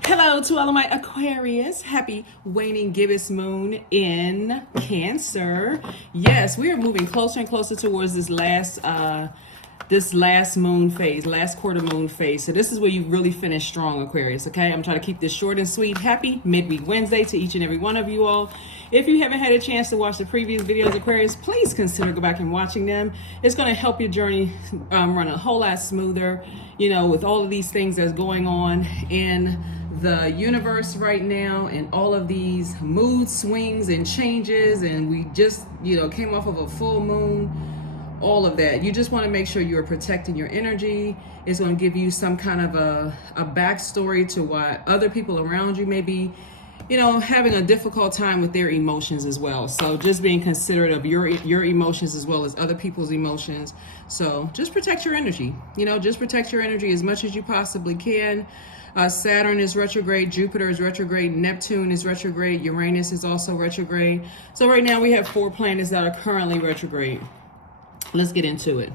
Hello to all of my Aquarius. Happy waning gibbous moon in Cancer. Yes, we are moving closer and closer towards this last moon phase, last quarter moon phase. So this is where you really finish strong, Aquarius, okay? I'm trying to keep this short and sweet. Happy midweek Wednesday to each and every one of you all. If you haven't had a chance to watch the previous videos, Aquarius, please consider go back and watching them. It's going to help your journey run a whole lot smoother, you know, with all of these things that's going on in the universe right now and all of these mood swings and changes, and we just, you know, came off of a full moon. All of that, you just want to make sure you're protecting your energy. It's going to give you some kind of a backstory to why other people around you may be, you know, having a difficult time with their emotions as well. So just being considerate of your emotions as well as other people's emotions. So just protect your energy, you know, just protect your energy as much as you possibly can. Saturn is retrograde, Jupiter is retrograde, Neptune is retrograde, Uranus is also retrograde. So right now we have 4 planets that are currently retrograde. Let's get into it.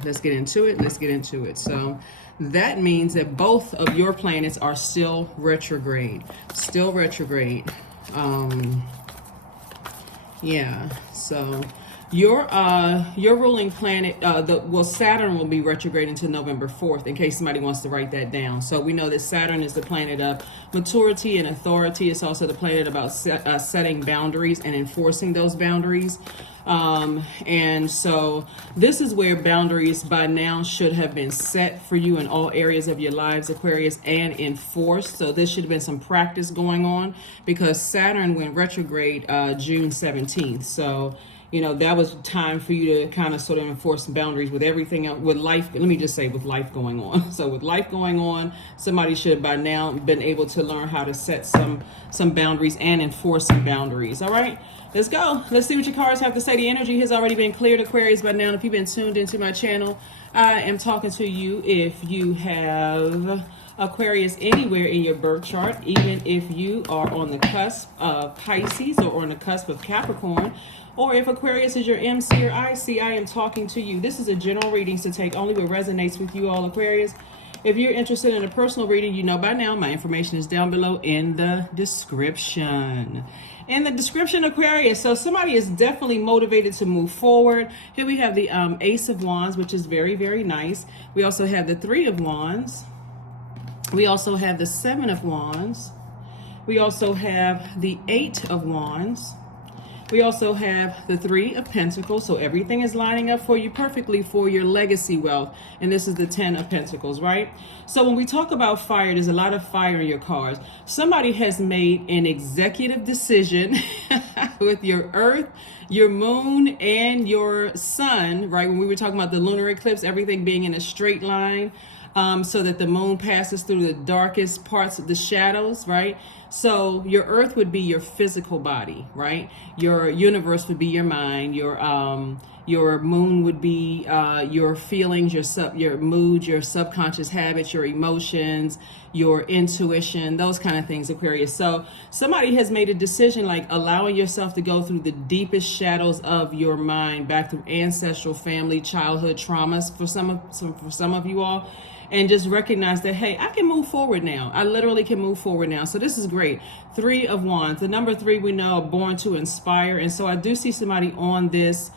So that means that both of your planets are still retrograde. Yeah, so your ruling planet, Saturn will be retrograde until November 4th, in case somebody wants to write that down. So we know that Saturn is the planet of maturity and authority. It's also the planet about setting boundaries and enforcing those boundaries. And so this is where boundaries by now should have been set for you in all areas of your lives, Aquarius, and enforced. So this should have been some practice going on, because Saturn went retrograde June 17th. So, you know, that was time for you to kind of sort of enforce boundaries with everything else, with life. Let me just say, with life going on. So with life going on, somebody should have by now been able to learn how to set some boundaries and enforce some boundaries. All right, let's go. Let's see what your cards have to say. The energy has already been cleared, Aquarius, by now. If you've been tuned into my channel, I am talking to you if you have Aquarius anywhere in your birth chart, even if you are on the cusp of Pisces or on the cusp of Capricorn, or if Aquarius is your MC or IC, I am talking to you. This is a general reading, so take only what resonates with you all, Aquarius. If you're interested in a personal reading, you know by now my information is down below in the description. Aquarius. So somebody is definitely motivated to move forward. Here we have the Ace of Wands, which is very, very nice. We also have the 3 of Wands. We also have the 7 of Wands. We also have the 8 of Wands. We also have the 3 of Pentacles. So everything is lining up for you perfectly for your legacy wealth. And this is the 10 of Pentacles, right? So when we talk about fire, there's a lot of fire in your cards. Somebody has made an executive decision with your Earth, your Moon, and your Sun, right? When we were talking about the lunar eclipse, everything being in a straight line. So that the moon passes through the darkest parts of the shadows, right? So your Earth would be your physical body, right? Your universe would be your mind. Your moon would be your feelings, your mood, your subconscious habits, your emotions, your intuition, those kind of things, Aquarius. So somebody has made a decision, like allowing yourself to go through the deepest shadows of your mind, back through ancestral, family, childhood traumas for some of you all. And just recognize that, hey, I can move forward now. I literally can move forward now. So this is great. 3 of Wands. The number 3 we know are born to inspire. And so I do see somebody on this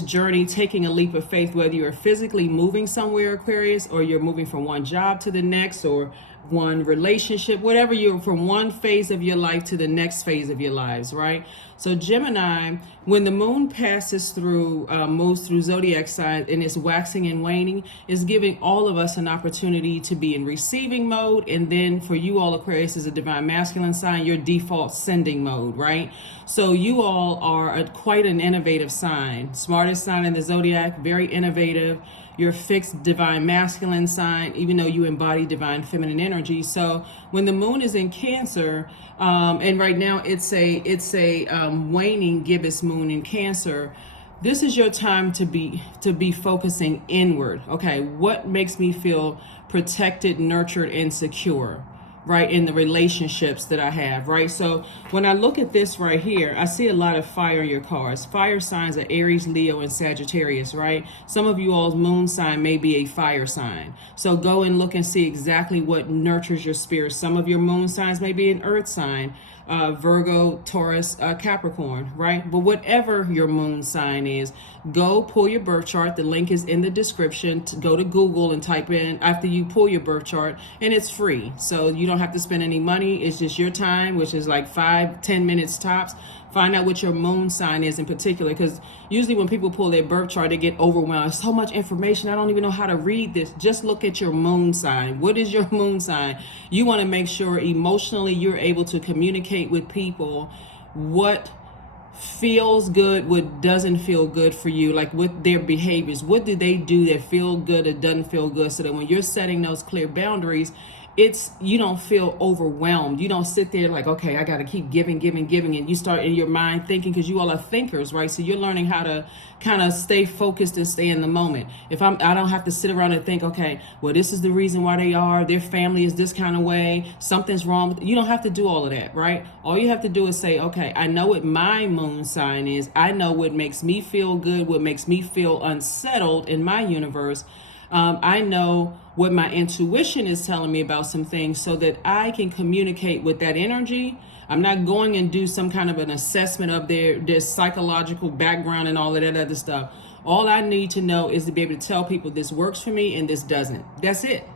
journey taking a leap of faith, whether you're physically moving somewhere, Aquarius, or you're moving from one job to the next, or one relationship, whatever, you're from one phase of your life to the next phase of your lives, right? So Gemini, when the moon passes through, moves through Zodiac signs and it's waxing and waning, is giving all of us an opportunity to be in receiving mode. And then for you all, Aquarius is a divine masculine sign, your default sending mode, right? So you all are quite an innovative sign, smartest sign in the Zodiac, very innovative. You're fixed divine masculine sign, even though you embody divine feminine energy. So when the moon is in Cancer, and right now it's a waning gibbous moon in Cancer, this is your time to be focusing inward. Okay, what makes me feel protected, nurtured, and secure? right, in the relationships that I have, right? So when I look at this right here, I see a lot of fire in your cards. Fire signs are Aries, Leo, and Sagittarius, right? Some of you all's moon sign may be a fire sign. So go and look and see exactly what nurtures your spirit. Some of your moon signs may be an earth sign, Virgo, Taurus, Capricorn, right? But whatever your moon sign is, go pull your birth chart. The link is in the description. Go to Google and type in after you pull your birth chart, and it's free. So you don't have to spend any money. It's just your time, which is like 5-10 minutes tops. Find out what your moon sign is in particular, because usually when people pull their birth chart, they get overwhelmed. So much information, I don't even know how to read this. Just look at your moon sign. What is your moon sign? You want to make sure emotionally you're able to communicate with people what feels good, what doesn't feel good for you, like with their behaviors. What do they do that feel good or doesn't feel good, so that when you're setting those clear boundaries, you don't feel overwhelmed. You don't sit there like, okay, I got to keep giving, and you start in your mind thinking, because you all are thinkers, right? So you're learning how to kind of stay focused and stay in the moment. I don't have to sit around and think, okay, well, this is the reason why their family is this kind of way, something's wrong. You don't have to do all of that, right? All you have to do is say, okay, I know what my moon sign is. I know what makes me feel good, what makes me feel unsettled in my universe. I know what my intuition is telling me about some things, so that I can communicate with that energy. I'm not going and do some kind of an assessment of their psychological background and all of that other stuff. All I need to know is to be able to tell people this works for me and this doesn't. That's it.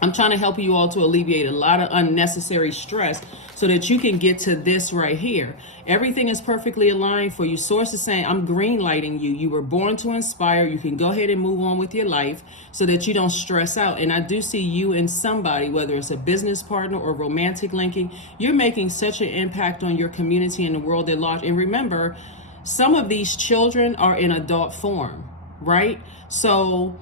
I'm trying to help you all to alleviate a lot of unnecessary stress so that you can get to this right here. Everything is perfectly aligned for you. Source is saying, I'm green lighting you. You were born to inspire. You can go ahead and move on with your life so that you don't stress out. And I do see you and somebody, whether it's a business partner or romantic linking, you're making such an impact on your community and the world at large. And remember, some of these children are in adult form, right? So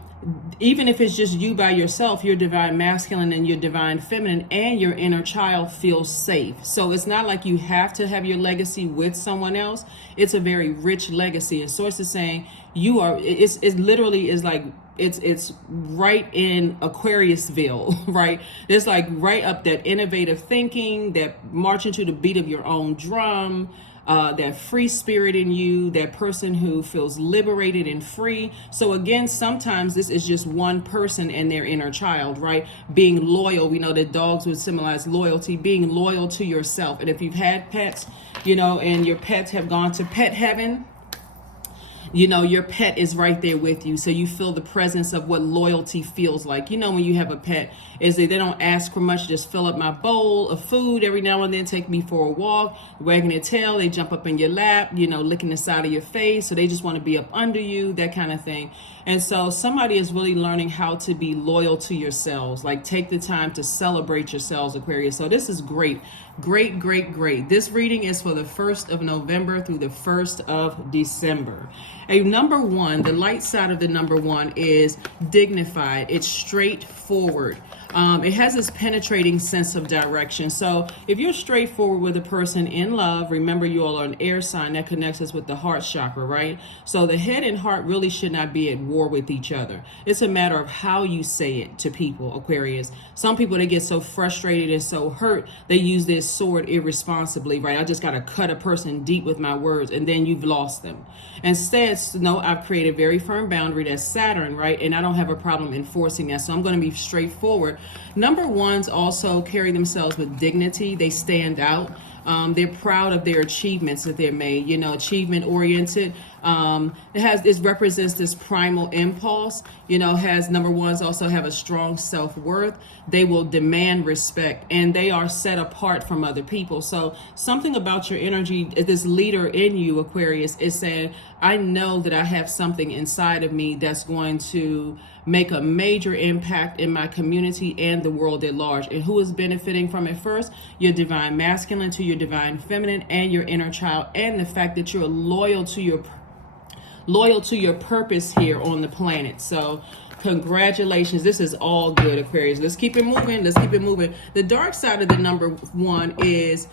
even if it's just you by yourself, your divine masculine and your divine feminine and your inner child feels safe. So it's not like you have to have your legacy with someone else. It's a very rich legacy. And Source is saying it literally is like, it's right in Aquariusville, right? There's like right up that innovative thinking, that marching to the beat of your own drum, that free spirit in you, that person who feels liberated and free. So again, sometimes this is just one person and their inner child, right? Being loyal. We know that dogs would symbolize loyalty, being loyal to yourself. And if you've had pets, and your pets have gone to pet heaven, your pet is right there with you. So you feel the presence of what loyalty feels like. When you have a pet, is they don't ask for much, just fill up my bowl of food every now and then, take me for a walk, wagging their tail, they jump up in your lap, licking the side of your face. So they just want to be up under you, that kind of thing. And so somebody is really learning how to be loyal to yourselves. Like, take the time to celebrate yourselves, Aquarius. So this is great. Great, great, great. This reading is for the 1st of November through the 1st of December. A number one, the light side of the number one is dignified. It's straightforward. It has this penetrating sense of direction. So if you're straightforward with a person in love, remember you all are an air sign that connects us with the heart chakra, right? So the head and heart really should not be at war with each other. It's a matter of how you say it to people, Aquarius. Some people, they get so frustrated and so hurt, they use this sword irresponsibly, right? I just got to cut a person deep with my words, and then you've lost them. Instead, no, I've created a very firm boundary. That's Saturn, right? And I don't have a problem enforcing that. So I'm going to be straightforward. Number ones also carry themselves with dignity. They stand out. They're proud of their achievements that they're made, achievement oriented. It represents this primal impulse, has number ones also have a strong self-worth. They will demand respect, and they are set apart from other people. So something about your energy, this leader in you, Aquarius, is saying, I know that I have something inside of me that's going to make a major impact in my community and the world at large. And who is benefiting from it first? Your divine masculine to your divine feminine and your inner child, and the fact that you're loyal to your purpose here on the planet. So congratulations. This is all good, Aquarius. Let's keep it moving. The dark side of the number one is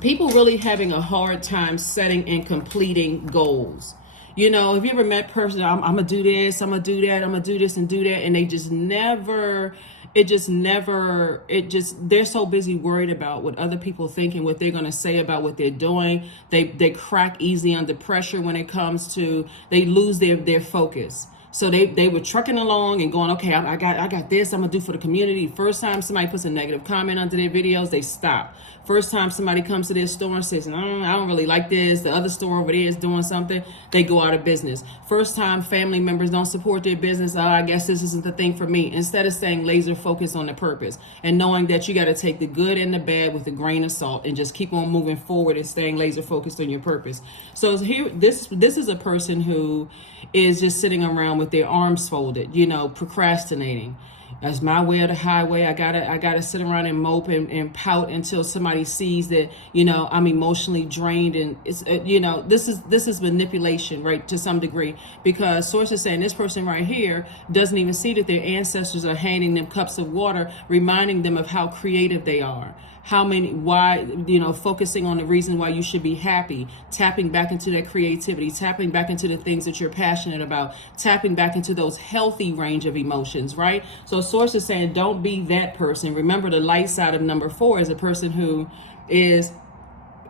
people really having a hard time setting and completing goals. Have you ever met a person, I'm going to do this, I'm going to do that, I'm going to do this and do that, and they just never it just never, they're so busy worried about what other people think and what they're going to say about what they're doing. They crack easy under pressure when it comes to, they lose their focus. So they were trucking along and going, okay, I got this I'm gonna do for the community. First time somebody puts a negative comment under their videos, they stop. First time somebody comes to their store and says, I don't really like this, the other store over there is doing something, they go out of business. First time family members don't support their business, I guess this isn't the thing for me. Instead of staying laser focused on the purpose and knowing that you got to take the good and the bad with a grain of salt and just keep on moving forward and staying laser focused on your purpose. So here, this is a person who is just sitting around with their arms folded, procrastinating. That's my way or the highway. I gotta sit around and mope and pout until somebody sees that, I'm emotionally drained. And it's, this is manipulation, right, to some degree, because sources saying this person right here doesn't even see that their ancestors are handing them cups of water, reminding them of how creative they are. Focusing on the reason why you should be happy, tapping back into that creativity, tapping back into the things that you're passionate about, tapping back into those healthy range of emotions, right? So source is saying, don't be that person. Remember, the light side of number 4 is a person who is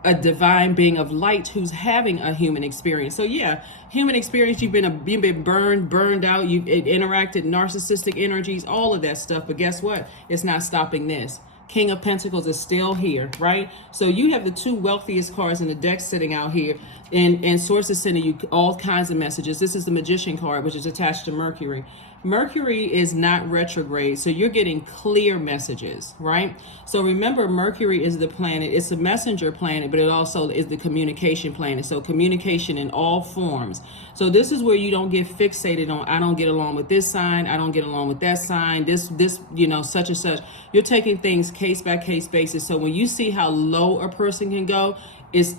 a divine being of light who's having a human experience. So yeah, human experience, you've been burned out, you've interacted narcissistic energies, all of that stuff. But guess what? It's not stopping this. King of Pentacles is still here, right? So you have the 2 wealthiest cards in the deck sitting out here, and Source is sending you all kinds of messages. This is the Magician card, which is attached to Mercury. Mercury is not retrograde, so you're getting clear messages, right? So remember, Mercury is the planet. It's a messenger planet, but it also is the communication planet. So communication in all forms. So this is where you don't get fixated on, I don't get along with this sign, I don't get along with that sign, this such and such. You're taking things case by case basis. So when you see how low a person can go, is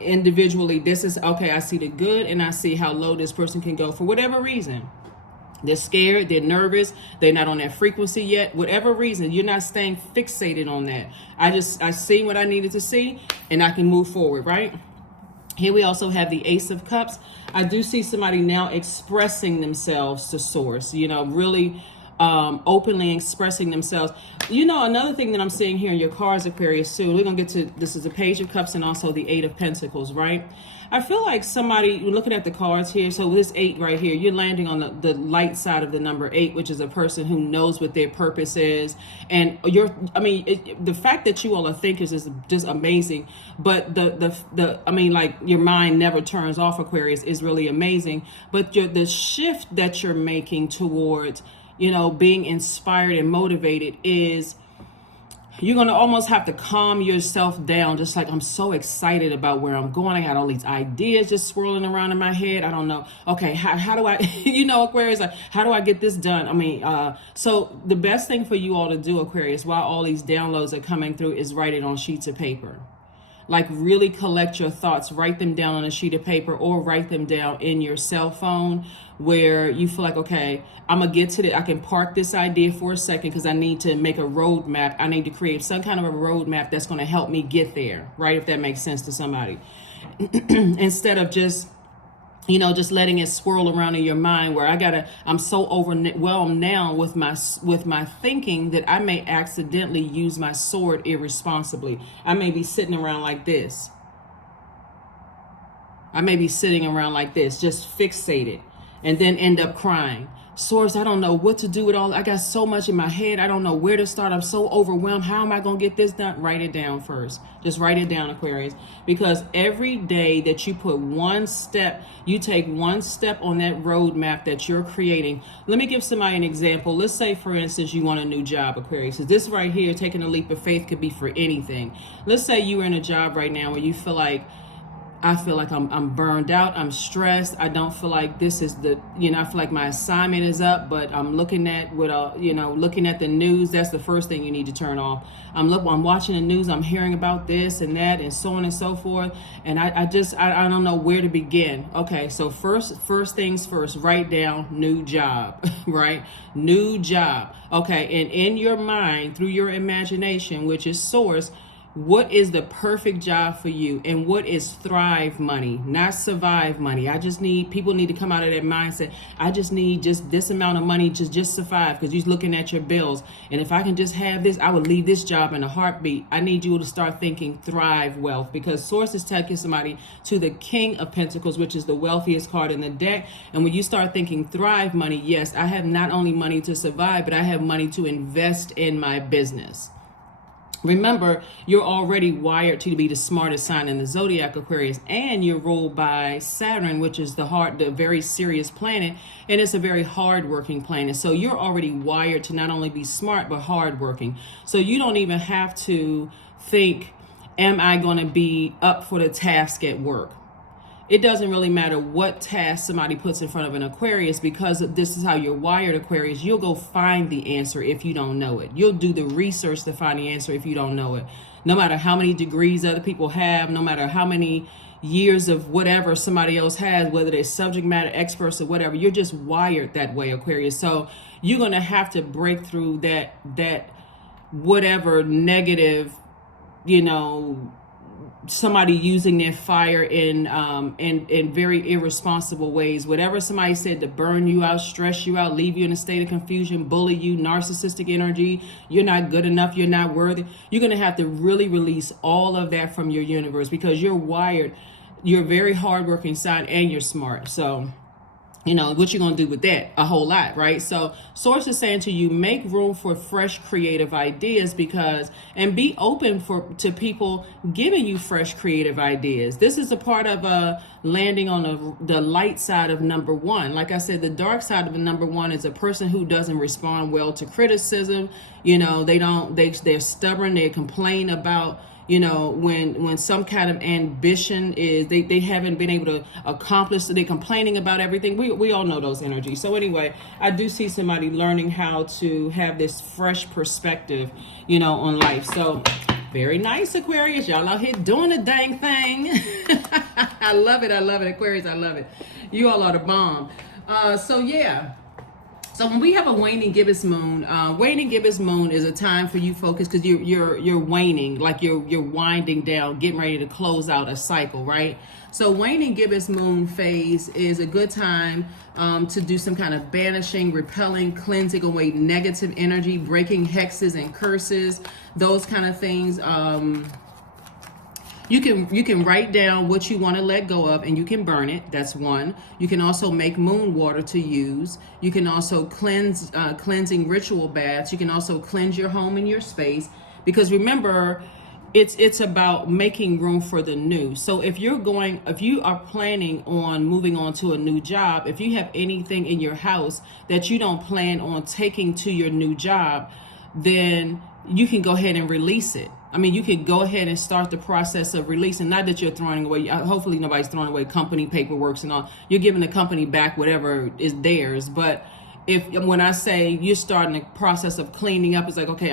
individually, this is okay, I see the good and I see how low this person can go for whatever reason. They're scared, they're nervous, they're not on that frequency yet. Whatever reason, you're not staying fixated on that. I seen what I needed to see and I can move forward, right? Here we also have the Ace of Cups. I do see somebody now expressing themselves to Source, really openly expressing themselves. Another thing that I'm seeing here in your cards, Aquarius, too, we're going to get to, this is the Page of Cups and also the 8 of Pentacles, right? I feel like somebody, looking at the cards here, so this 8 right here, you're landing on the light side of the number 8, which is a person who knows what their purpose is. And the fact that you all are thinkers is just amazing. But your mind never turns off, Aquarius, is really amazing. But the shift that you're making towards, being inspired and motivated is, you're going to almost have to calm yourself down. Just like, I'm so excited about where I'm going. I got all these ideas just swirling around in my head. I don't know. Okay, how do I, Aquarius, like, how do I get this done? So the best thing for you all to do, Aquarius, while all these downloads are coming through, is write it on sheets of paper. Like, really collect your thoughts, write them down on a sheet of paper or write them down in your cell phone, where you feel like, okay, I'm going to get to I can park this idea for a second because I need to make a roadmap. I need to create some kind of a roadmap that's going to help me get there, right? If that makes sense to somebody. Instead of just letting it swirl around in your mind, where I'm so overwhelmed now with my thinking that I may accidentally use my sword irresponsibly. I may be sitting around like this. Just fixated, and then end up crying. Source, I don't know what to do with all. I got so much in my head. I don't know where to start. I'm so overwhelmed. How am I going to get this done? Write it down first. Just write it down, Aquarius. Because every day that you put you take one step on that roadmap that you're creating. Let me give somebody an example. Let's say, for instance, you want a new job, Aquarius. So this right here, taking a leap of faith, could be for anything. Let's say you're in a job right now where you feel like, I feel like I'm burned out. I'm stressed. I don't feel like this is I feel like my assignment is up, but I'm looking at looking at the news. That's the first thing you need to turn off. I'm watching the news. I'm hearing about this and that and so on and so forth. And I don't know where to begin. Okay. So first things first, write down new job, right? New job. Okay. And in your mind, through your imagination, which is Source, What is the perfect job for you, and what is thrive money, not survive money? People need to come out of that mindset. I just need just this amount of money to just survive, because you're looking at your bills. And if I can just have this, I would leave this job in a heartbeat. I need you to start thinking thrive wealth, because source is taking somebody to the King of Pentacles, which is the wealthiest card in the deck. And when you start thinking thrive money, yes, I have not only money to survive, but I have money to invest in my business. Remember, you're already wired to be the smartest sign in the Zodiac, Aquarius, and you're ruled by Saturn, which is the very serious planet, and it's a very hardworking planet. So you're already wired to not only be smart, but hardworking. So you don't even have to think, am I going to be up for the task at work? It doesn't really matter what task somebody puts in front of an Aquarius, because this is how you're wired, Aquarius. You'll go find the answer if you don't know it. You'll do the research to find the answer if you don't know it. No matter how many degrees other people have, no matter how many years of whatever somebody else has, whether they're subject matter experts or whatever, you're just wired that way, Aquarius. So you're going to have to break through that whatever negative, somebody using their fire in very irresponsible ways. Whatever somebody said to burn you out, stress you out, leave you in a state of confusion, bully you, narcissistic energy, you're not good enough, you're not worthy. You're going to have to really release all of that from your universe, because you're wired. You're a very hardworking sign, and you're smart. So what you gonna do with that? A whole lot, right? So source is saying to you, make room for fresh creative ideas, and be open to people giving you fresh creative ideas. This is a part of landing on the light side of number one. Like I said, the dark side of the number one is a person who doesn't respond well to criticism. They're stubborn. They complain about, when some kind of ambition is, they haven't been able to accomplish, they're complaining about everything. We all know those energies. So anyway, I do see somebody learning how to have this fresh perspective, on life. So very nice, Aquarius. Y'all out here doing the dang thing. I love it, Aquarius. I love it. You all are the bomb. So when we have a waning gibbous moon, is a time for you focus, because you're waning, like you're winding down, getting ready to close out a cycle, right? So waning gibbous moon phase is a good time to do some kind of banishing, repelling, cleansing away negative energy, breaking hexes and curses, those kind of things. You can write down what you want to let go of, and you can burn it. That's one. You can also make moon water to use. You can also cleansing ritual baths. You can also cleanse your home and your space, because remember, it's about making room for the new. So if you are planning on moving on to a new job, if you have anything in your house that you don't plan on taking to your new job, then you can go ahead and release it. I mean, you can go ahead and start the process of releasing. Not that you're throwing away, hopefully nobody's throwing away company paperwork and all. You're giving the company back whatever is theirs. But when I say you're starting the process of cleaning up, it's like, okay,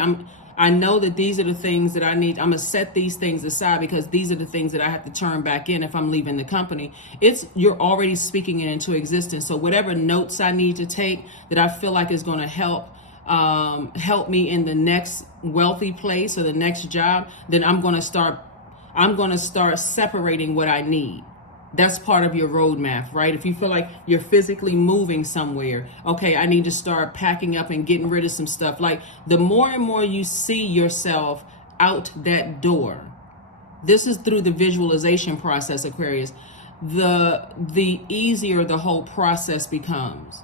I know that these are the things that I need. I'm gonna set these things aside, because these are the things that I have to turn back in if I'm leaving the company. You're already speaking it into existence. So whatever notes I need to take that I feel like is going to help me in the next wealthy place or the next job, then I'm going to start separating what I need. That's part of your roadmap, right? If you feel like you're physically moving somewhere, okay, I need to start packing up and getting rid of some stuff. Like, the more and more you see yourself out that door, this is through the visualization process, Aquarius, the easier the whole process becomes.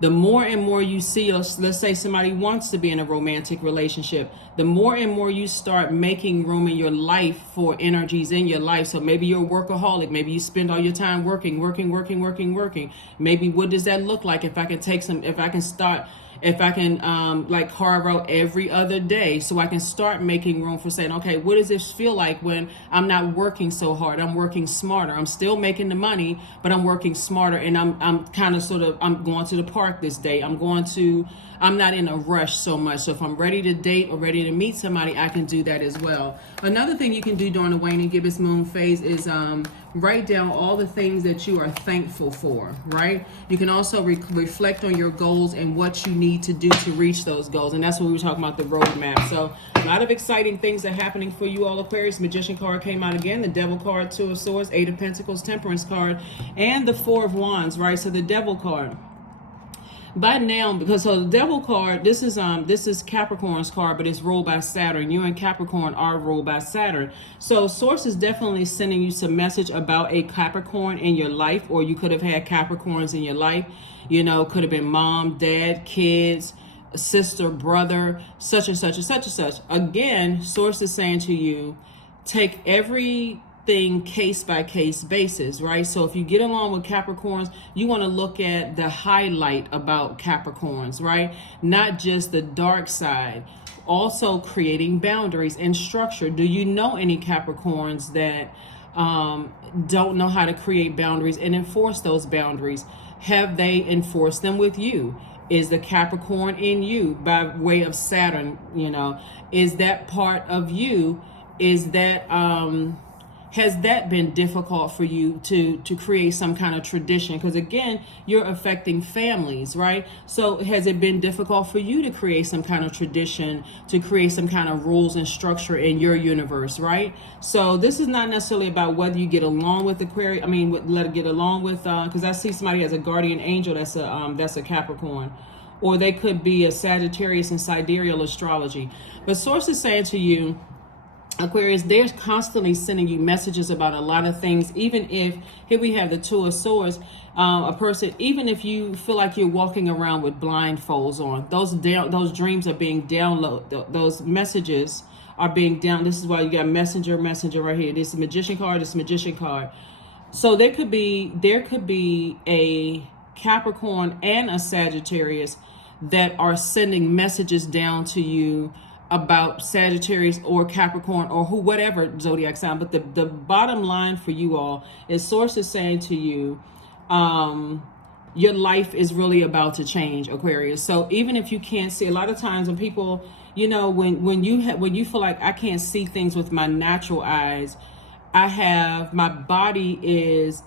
The more and more you see, let's say somebody wants to be in a romantic relationship, the more and more you start making room in your life for energies in your life. So maybe you're a workaholic. Maybe you spend all your time working. Maybe what does that look like if I can like carve out every other day, so I can start making room for saying, okay, what does this feel like when I'm not working so hard? I'm working smarter. I'm still making the money, but I'm working smarter, and I'm kind of I'm going to the park this day. I'm not in a rush so much. So if I'm ready to date or ready to meet somebody, I can do that as well. Another thing you can do during the waning gibbous moon phase is write down all the things that you are thankful for, right? You can also reflect on your goals and what you need to do to reach those goals. And that's what we were talking about, the roadmap. So a lot of exciting things are happening for you all, Aquarius. Magician card came out again, the Devil card, Two of Swords, Eight of Pentacles, Temperance card, and the Four of Wands, right? So the Devil card. By now, because so the Devil card, this is Capricorn's card, but it's ruled by Saturn. You and Capricorn are ruled by Saturn. So source is definitely sending you some message about a Capricorn in your life, or you could have had Capricorns in your life. You know, could have been mom, dad, kids, sister, brother, such and such and such and such. Again, source is saying to you, take everything case by case basis, right? So if you get along with Capricorns, you want to look at the highlight about Capricorns, right? Not just the dark side. Also creating boundaries and structure. Do you know any Capricorns that don't know how to create boundaries and enforce those boundaries? Have they enforced them with you? Is the Capricorn in you by way of Saturn, you know, is that part of you? Is that has that been difficult for you to create some kind of tradition? Because again, you're affecting families, right? So has it been difficult for you to create some kind of tradition, to create some kind of rules and structure in your universe, right? So this is not necessarily about whether you get along with Aquarius. I mean, let it get along with, because I see somebody has a guardian angel that's a Capricorn, or they could be a Sagittarius in sidereal astrology. But source is saying to you, Aquarius, they're constantly sending you messages about a lot of things. Even if, here we have the Two of Swords, a person, even if you feel like you're walking around with blindfolds on, those dreams are being downloaded, those messages are being down. This is why you got messenger right here. This is Magician card, this is Magician card. So there could be a Capricorn and a Sagittarius that are sending messages down to you about Sagittarius or Capricorn or whatever zodiac sign. But the bottom line for you all is source is saying to you, your life is really about to change, Aquarius. So even if you can't see, a lot of times when people, you know, when you feel like I can't see things with my natural eyes, my body is,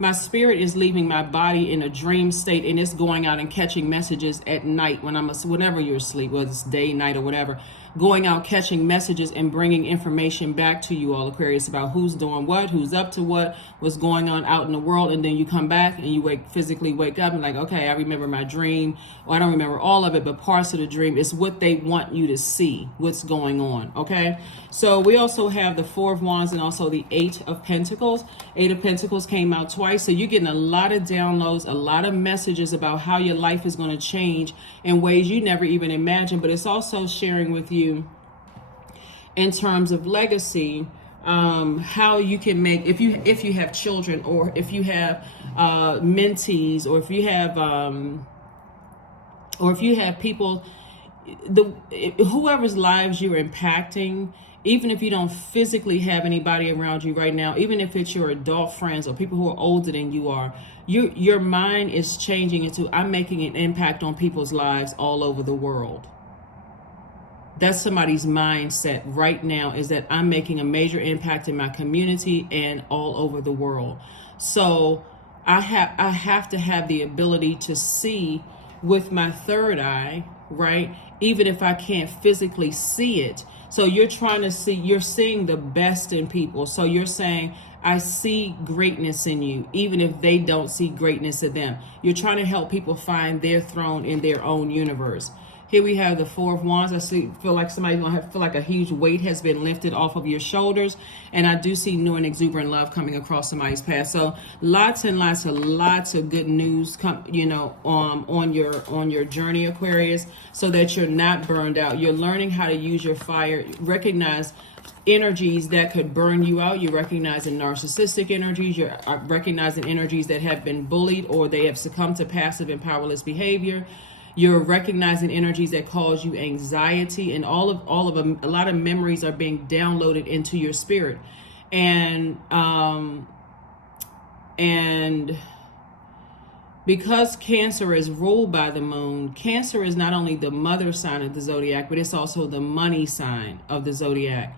my spirit is leaving my body in a dream state, and it's going out and catching messages at night whenever you're asleep, whether it's day, night, or whatever, going out, catching messages and bringing information back to you all, Aquarius, about who's doing what, who's up to what's going on out in the world. And then you come back and you physically wake up and like, okay, I remember my dream, or I don't remember all of it, but parts of the dream. It's what they want you to see, what's going on, okay? So we also have the Four of Wands and also the Eight of Pentacles. Eight of Pentacles came out twice. So you're getting a lot of downloads, a lot of messages about how your life is going to change in ways you never even imagined. But it's also sharing with you in terms of legacy, how you can make, if you have children, or if you have mentees, or if you have people, whoever's lives you're impacting, even if you don't physically have anybody around you right now, even if it's your adult friends or people who are older than you are, your mind is changing into, I'm making an impact on people's lives all over the world. That's somebody's mindset right now, is that I'm making a major impact in my community and all over the world. So I have to have the ability to see with my third eye, right? Even if I can't physically see it. So you're seeing the best in people. So you're saying, I see greatness in you, even if they don't see greatness in them. You're trying to help people find their throne in their own universe. Here we have the Four of Wands. I feel like somebody's going to feel like a huge weight has been lifted off of your shoulders. And I do see new and exuberant love coming across somebody's path. So lots and lots of good news on your journey, Aquarius, so that you're not burned out. You're learning how to use your fire, recognize energies that could burn you out. You're recognizing narcissistic energies. You're recognizing energies that have been bullied or they have succumbed to passive and powerless behavior. You're recognizing energies that cause you anxiety, and all of them, a lot of memories are being downloaded into your spirit. And because Cancer is ruled by the moon, Cancer is not only the mother sign of the zodiac, but it's also the money sign of the zodiac.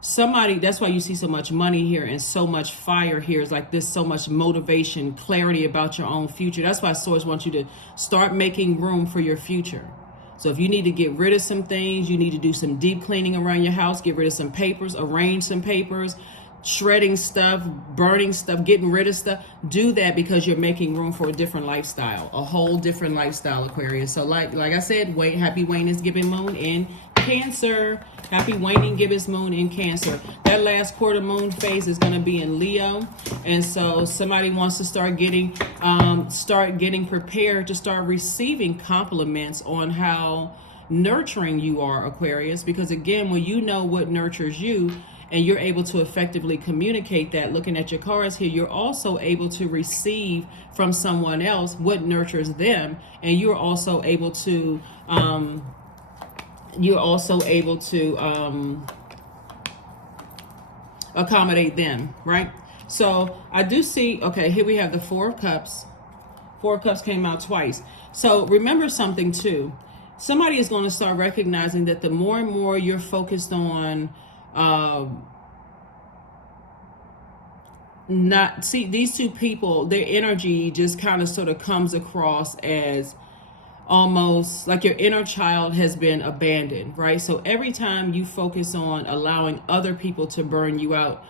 somebody, that's why you see so much money here and so much fire here. Is like this, so much motivation, clarity about your own future. That's why Source wants you to start making room for your future. So if you need to get rid of some things, you need to do some deep cleaning around your house, get rid of some papers, arrange some papers, shredding stuff, burning stuff, getting rid of stuff. Do that because you're making room for a different lifestyle, a whole different lifestyle, Aquarius. So like I said, happy waning gibbous moon in Cancer. Happy waning gibbous moon in Cancer. That last quarter moon phase is going to be in Leo, and so somebody wants to start getting prepared to start receiving compliments on how nurturing you are, Aquarius, because again, when you know what nurtures you and you're able to effectively communicate that, looking at your cards here, you're also able to receive from someone else what nurtures them, and you're also able to accommodate them, right? So I do see, okay, here we have the Four of Cups. Four of Cups came out twice. So remember something too. Somebody is going to start recognizing that the more and more you're focused on these two people, their energy just kind of sort of comes across as almost like your inner child has been abandoned, right? So every time you focus on allowing other people to burn you out,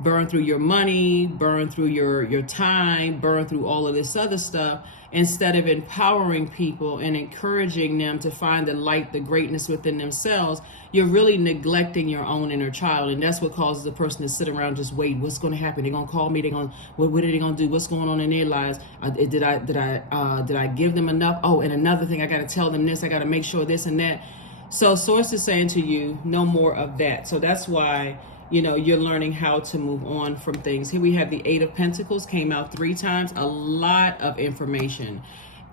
burn through your money, burn through your time, burn through all of this other stuff, instead of empowering people and encouraging them to find the light, the greatness within themselves, you're really neglecting your own inner child. And that's what causes the person to sit around just waiting. What's going to happen? They're going to call me. What are they going to do? What's going on in their lives? Did I give them enough? Oh, and another thing, I got to tell them this. I got to make sure this and that. So Source is saying to you, no more of that. So that's why, you're learning how to move on from things. Here we have the Eight of Pentacles, came out 3 times. A lot of information,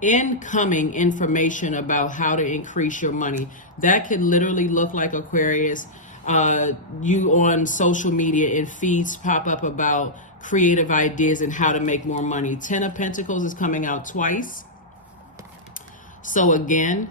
incoming information about how to increase your money. That could literally look like, Aquarius, you on social media and feeds pop up about creative ideas and how to make more money. 10 of Pentacles is coming out twice. So again,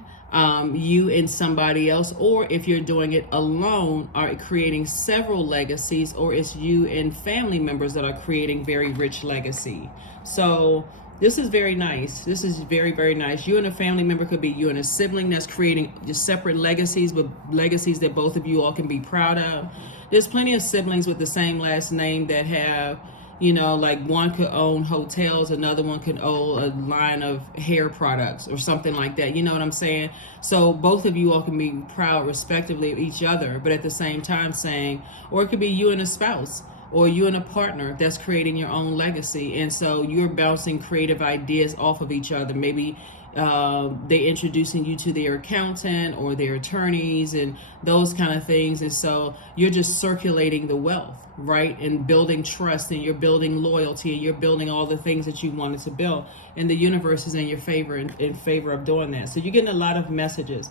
you and somebody else, or if you're doing it alone, are creating several legacies, or it's you and family members that are creating very rich legacy. So this is very nice. This is very, very nice. You and a family member, could be you and a sibling, that's creating just separate legacies, but legacies that both of you all can be proud of. There's plenty of siblings with the same last name that have, like one could own hotels, another one could own a line of hair products or something like that. You know what I'm saying? So both of you all can be proud respectively of each other, but at the same time saying, or it could be you and a spouse, or you and a partner that's creating your own legacy. And so you're bouncing creative ideas off of each other. Maybe they're introducing you to their accountant or their attorneys and those kind of things. And so you're just circulating the wealth, right? And building trust, and you're building loyalty, and you're building all the things that you wanted to build. And the universe is in your favor, in favor of doing that. So you're getting a lot of messages.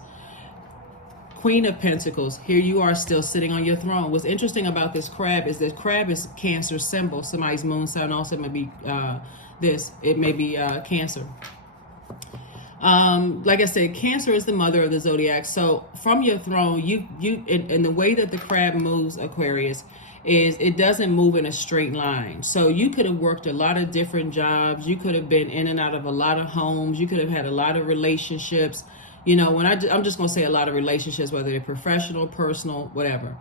Queen of Pentacles, here you are still sitting on your throne. What's interesting about this crab is that crab is Cancer symbol. Somebody's moon sign also may be it may be Cancer. Like I said, Cancer is the mother of the zodiac. So from your throne, you and the way that the crab moves, Aquarius, is it doesn't move in a straight line. So you could have worked a lot of different jobs. You could have been in and out of a lot of homes. You could have had a lot of relationships. I'm just going to say a lot of relationships, whether they're professional, personal, whatever.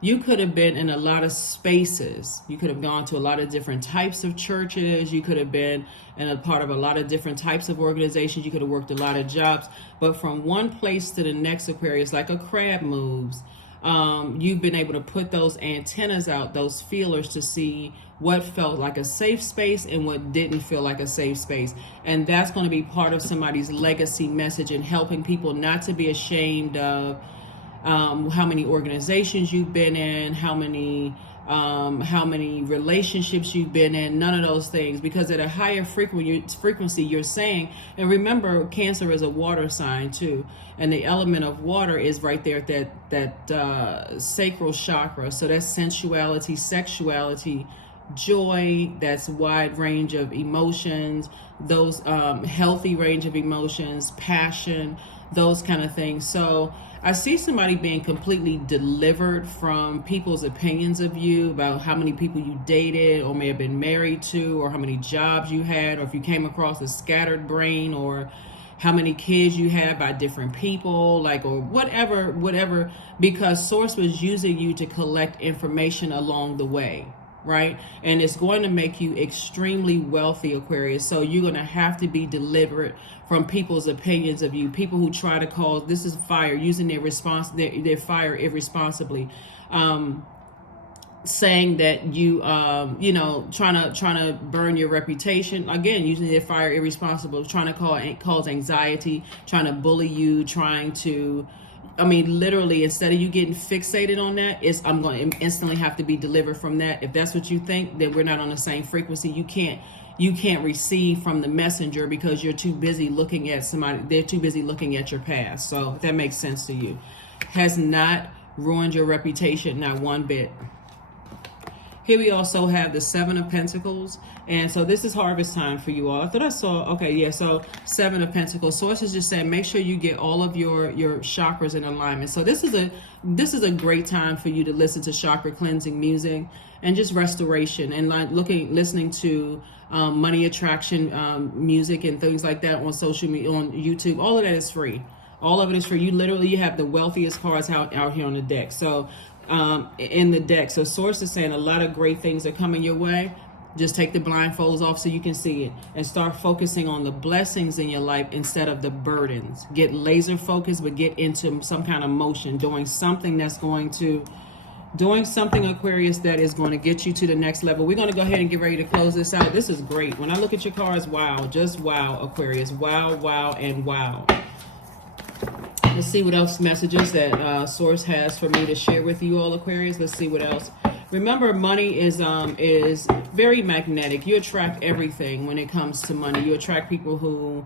You could have been in a lot of spaces. You could have gone to a lot of different types of churches. You could have been in a part of a lot of different types of organizations. You could have worked a lot of jobs. But from one place to the next, Aquarius, like a crab moves, you've been able to put those antennas out, those feelers, to see what felt like a safe space and what didn't feel like a safe space. And that's going to be part of somebody's legacy message, and helping people not to be ashamed of how many organizations you've been in, how many relationships you've been in, none of those things, because at a higher frequency you're saying, and remember, Cancer is a water sign too, and the element of water is right there at that sacral chakra. So that's sensuality, sexuality, joy, that's wide range of emotions, those healthy range of emotions, passion, those kind of things. So I see somebody being completely delivered from people's opinions of you about how many people you dated or may have been married to, or how many jobs you had, or if you came across a scattered brain, or how many kids you had by different people, like, or whatever, because Source was using you to collect information along the way, right? And it's going to make you extremely wealthy, Aquarius. So you're going to have to be deliberate from people's opinions of you, people who try to cause, this is fire, using their fire irresponsibly, saying that you trying to burn your reputation, again using their fire irresponsible, trying to cause anxiety, trying to bully you, trying to, I mean, literally, instead of you getting fixated on that, I'm going to instantly have to be delivered from that. If that's what you think, then we're not on the same frequency. You can't receive from the messenger because you're too busy looking at somebody. They're too busy looking at your past. So if that makes sense to you, has not ruined your reputation, not one bit. Here we also have the Seven of Pentacles. And so this is harvest time for you all. I thought I saw, okay, yeah, so Seven of Pentacles. Source is just saying, make sure you get all of your chakras in alignment. So this is a great time for you to listen to chakra cleansing music and just restoration, and like listening to money attraction music and things like that on social media, on YouTube. All of that is free. All of it is free. You have the wealthiest cards out here on the deck. So in the deck. So Source is saying a lot of great things are coming your way. Just take the blindfolds off so you can see it, and start focusing on the blessings in your life instead of the burdens. Get laser focused, but get into some kind of motion, doing something, Aquarius, that is going to get you to the next level. We're going to go ahead and get ready to close this out. This is great. When I look at your cards, wow, just wow, Aquarius. Wow, wow, and wow. Let's see what else messages that Source has for me to share with you all, Aquarius. Let's see what else. Remember, money is very magnetic. You attract everything when it comes to money. You attract people who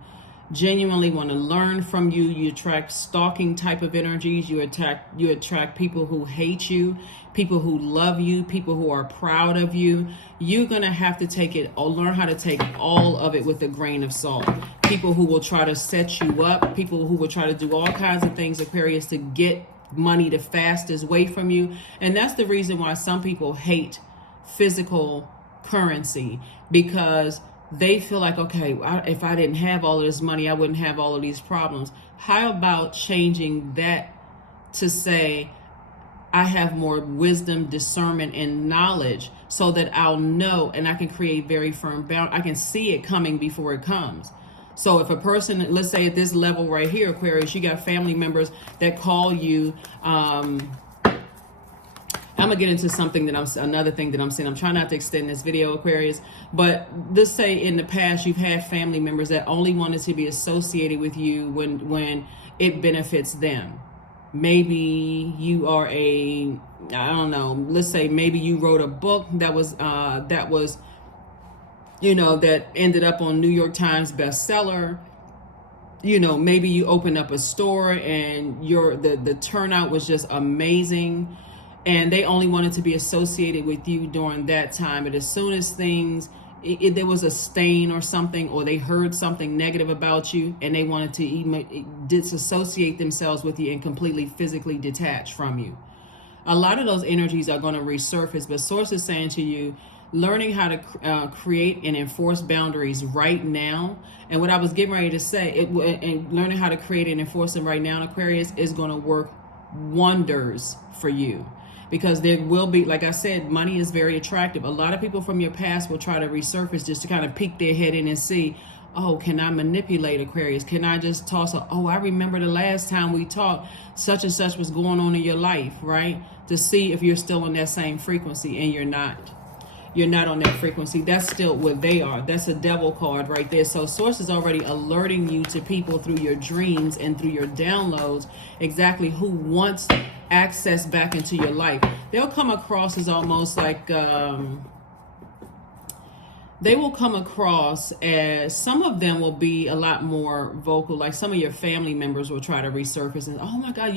genuinely want to learn from you. You attract stalking type of energies. You attract people who hate you, people who love you, people who are proud of you. You're going to have to take it, or learn how to take all of it with a grain of salt. People who will try to set you up, people who will try to do all kinds of things, Aquarius, to get money the fastest way from you. And that's the reason why some people hate physical currency, because they feel like, okay, if I didn't have all of this money, I wouldn't have all of these problems. How about changing that to say, I have more wisdom, discernment, and knowledge, so that I'll know, and I can create very firm boundaries. I can see it coming before it comes. So if a person, let's say at this level right here, Aquarius, you got family members that call you, I'm gonna get into something another thing that I'm saying. I'm trying not to extend this video, Aquarius, but let's say in the past you've had family members that only wanted to be associated with you when it benefits them. Maybe you are I don't know, let's say maybe you wrote a book that ended up on New York Times bestseller. Maybe you opened up a store and the turnout was just amazing, and they only wanted to be associated with you during that time. But as soon as there was a stain or something, or they heard something negative about you, and they wanted to disassociate themselves with you and completely physically detach from you. A lot of those energies are going to resurface, but Source is saying to you, learning how to create and enforce boundaries right now. And what I was getting ready to say, and learning how to create and enforce them right now, Aquarius, is going to work wonders for you. Because there will be, like I said, money is very attractive. A lot of people from your past will try to resurface just to kind of peek their head in and see, oh, can I manipulate, Aquarius? Can I just toss I remember the last time we talked, such and such was going on in your life, right? To see if you're still on that same frequency, and you're not. You're not on that frequency. That's still what they are. That's a devil card right there. So Source is already alerting you to people through your dreams and through your downloads, exactly who wants access back into your life. They'll come across as almost like they will come across as, some of them will be a lot more vocal, like some of your family members will try to resurface and, oh my God,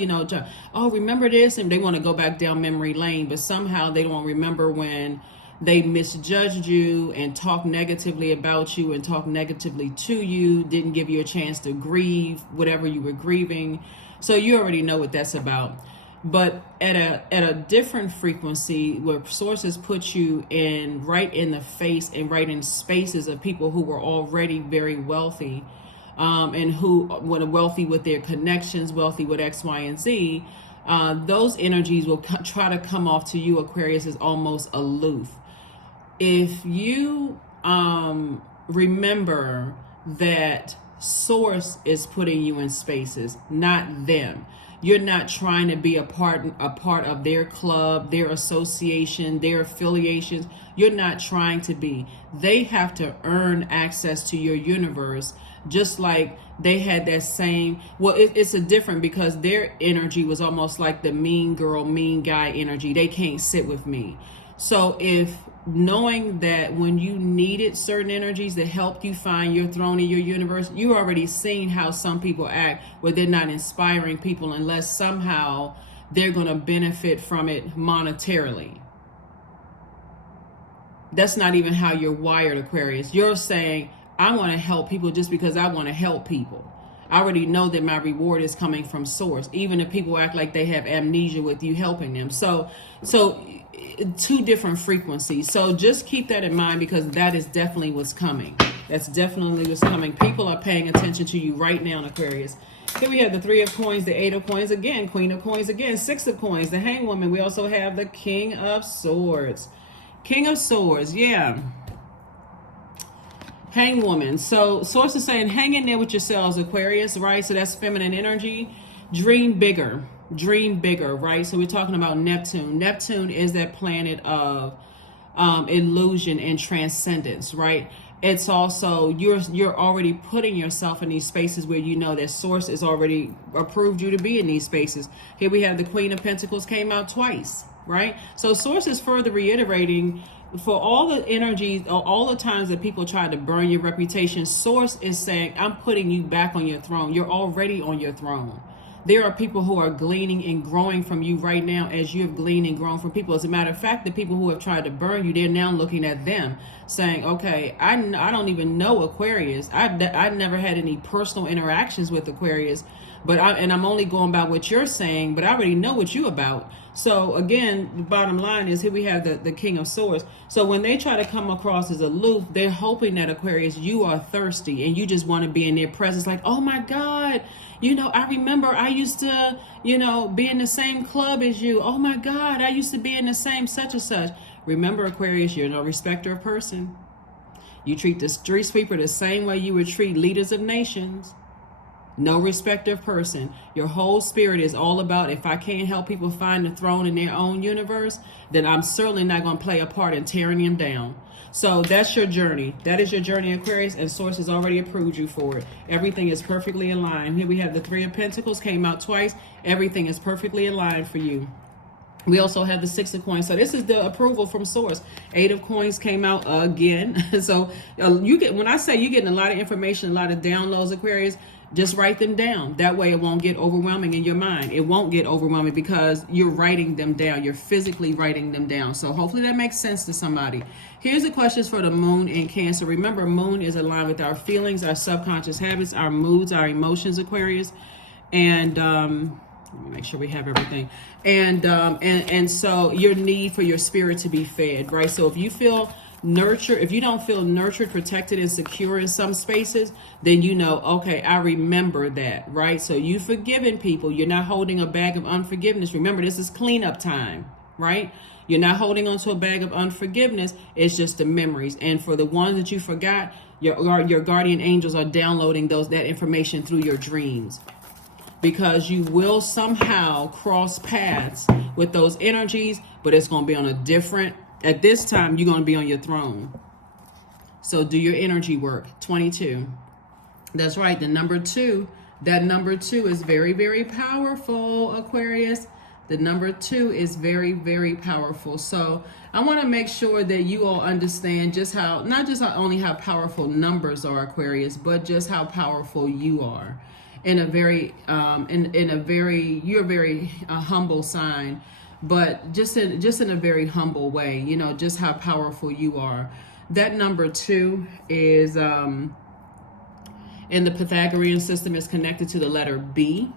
remember this, and they want to go back down memory lane, but somehow they don't remember when they misjudged you and talked negatively about you and talked negatively to you, didn't give you a chance to grieve whatever you were grieving. So you already know what that's about. But at a different frequency, where sources put you in right in the face and right in spaces of people who were already very wealthy, and who were wealthy with their connections, wealthy with X, Y, and Z, those energies will try to come off to you, Aquarius, as almost aloof. If you remember that source is putting you in spaces, not them. You're not trying to be a part of their club, their association, their affiliations. You're not trying to be. They have to earn access to your universe, just like they had that same, well, it's a different, because their energy was almost like the mean girl, mean guy energy. They can't sit with me. So if knowing that when you needed certain energies to help you find your throne in your universe, you already seen how some people act, where they're not inspiring people unless somehow they're going to benefit from it monetarily. That's not even how you're wired, Aquarius. You're saying, I want to help people just because I want to help people. I already know that my reward is coming from source, even if people act like they have amnesia with you helping them. So two different frequencies. So just keep that in mind, because that is definitely what's coming. That's definitely what's coming. People are paying attention to you right now, Aquarius. Here we have the 3 of coins, the 8 of coins again, Queen of coins again, 6 of coins, the Hanged Woman. We also have the King of Swords. King of Swords, yeah. Hanged Woman. So source is saying, hang in there with yourselves, Aquarius, right? So that's feminine energy. Dream bigger. Dream bigger, right? So we're talking about Neptune. Neptune is that planet of illusion and transcendence, right? It's also, you're already putting yourself in these spaces where you know that source has already approved you to be in these spaces. Here we have the Queen of Pentacles came out twice, right? So source is further reiterating, for all the energies, all the times that people try to burn your reputation, source is saying, I'm putting you back on your throne. You're already on your throne. There are people who are gleaning and growing from you right now, as you have gleaned and grown from people. As a matter of fact, the people who have tried to burn you, they're now looking at them saying, okay, I don't even know Aquarius. I never had any personal interactions with Aquarius, but I'm only going by what you're saying, but I already know what you're about. So again, the bottom line is, here we have the King of Swords. So when they try to come across as aloof, they're hoping that, Aquarius, you are thirsty and you just want to be in their presence. Like, oh my God, I remember I used to, be in the same club as you. Oh my God, I used to be in the same such and such. Remember, Aquarius, you're no respecter of person. You treat the street sweeper the same way you would treat leaders of nations. No respect of person. Your whole spirit is all about, if I can't help people find the throne in their own universe, then I'm certainly not going to play a part in tearing them down. So that's your journey. That is your journey, Aquarius, and source has already approved you for it. Everything is perfectly aligned. Here we have the 3 of Pentacles came out twice. Everything is perfectly aligned for you. We also have the 6 of coins. So this is the approval from source. 8 of coins came out again. So when I say you're getting a lot of information, a lot of downloads, Aquarius, just write them down. That way it won't get overwhelming in your mind. It won't get overwhelming because you're writing them down. You're physically writing them down. So hopefully that makes sense to somebody. Here's the questions for the moon in Cancer. Remember, moon is aligned with our feelings, our subconscious habits, our moods, our emotions, Aquarius. And let me make sure we have everything. And so your need for your spirit to be fed, right? So if you feel nurtured, if you don't feel nurtured, protected, and secure in some spaces, then okay, I remember that, right? So you've forgiven people. You're not holding a bag of unforgiveness. Remember, this is cleanup time, right? You're not holding onto a bag of unforgiveness. It's just the memories. And for the ones that you forgot, your guardian angels are downloading that information through your dreams, because you will somehow cross paths with those energies, but it's going to be on a different, at this time, you're going to be on your throne. So do your energy work. 22. That's right. The number 2. That number 2 is very, very powerful, Aquarius. The number 2 is very, very powerful. So I want to make sure that you all understand just how, not just only how powerful numbers are, Aquarius, but just how powerful you are. In a very, you're a very humble sign. But just in a very humble way, just how powerful you are. That number 2 is in the Pythagorean system is connected to the letter B.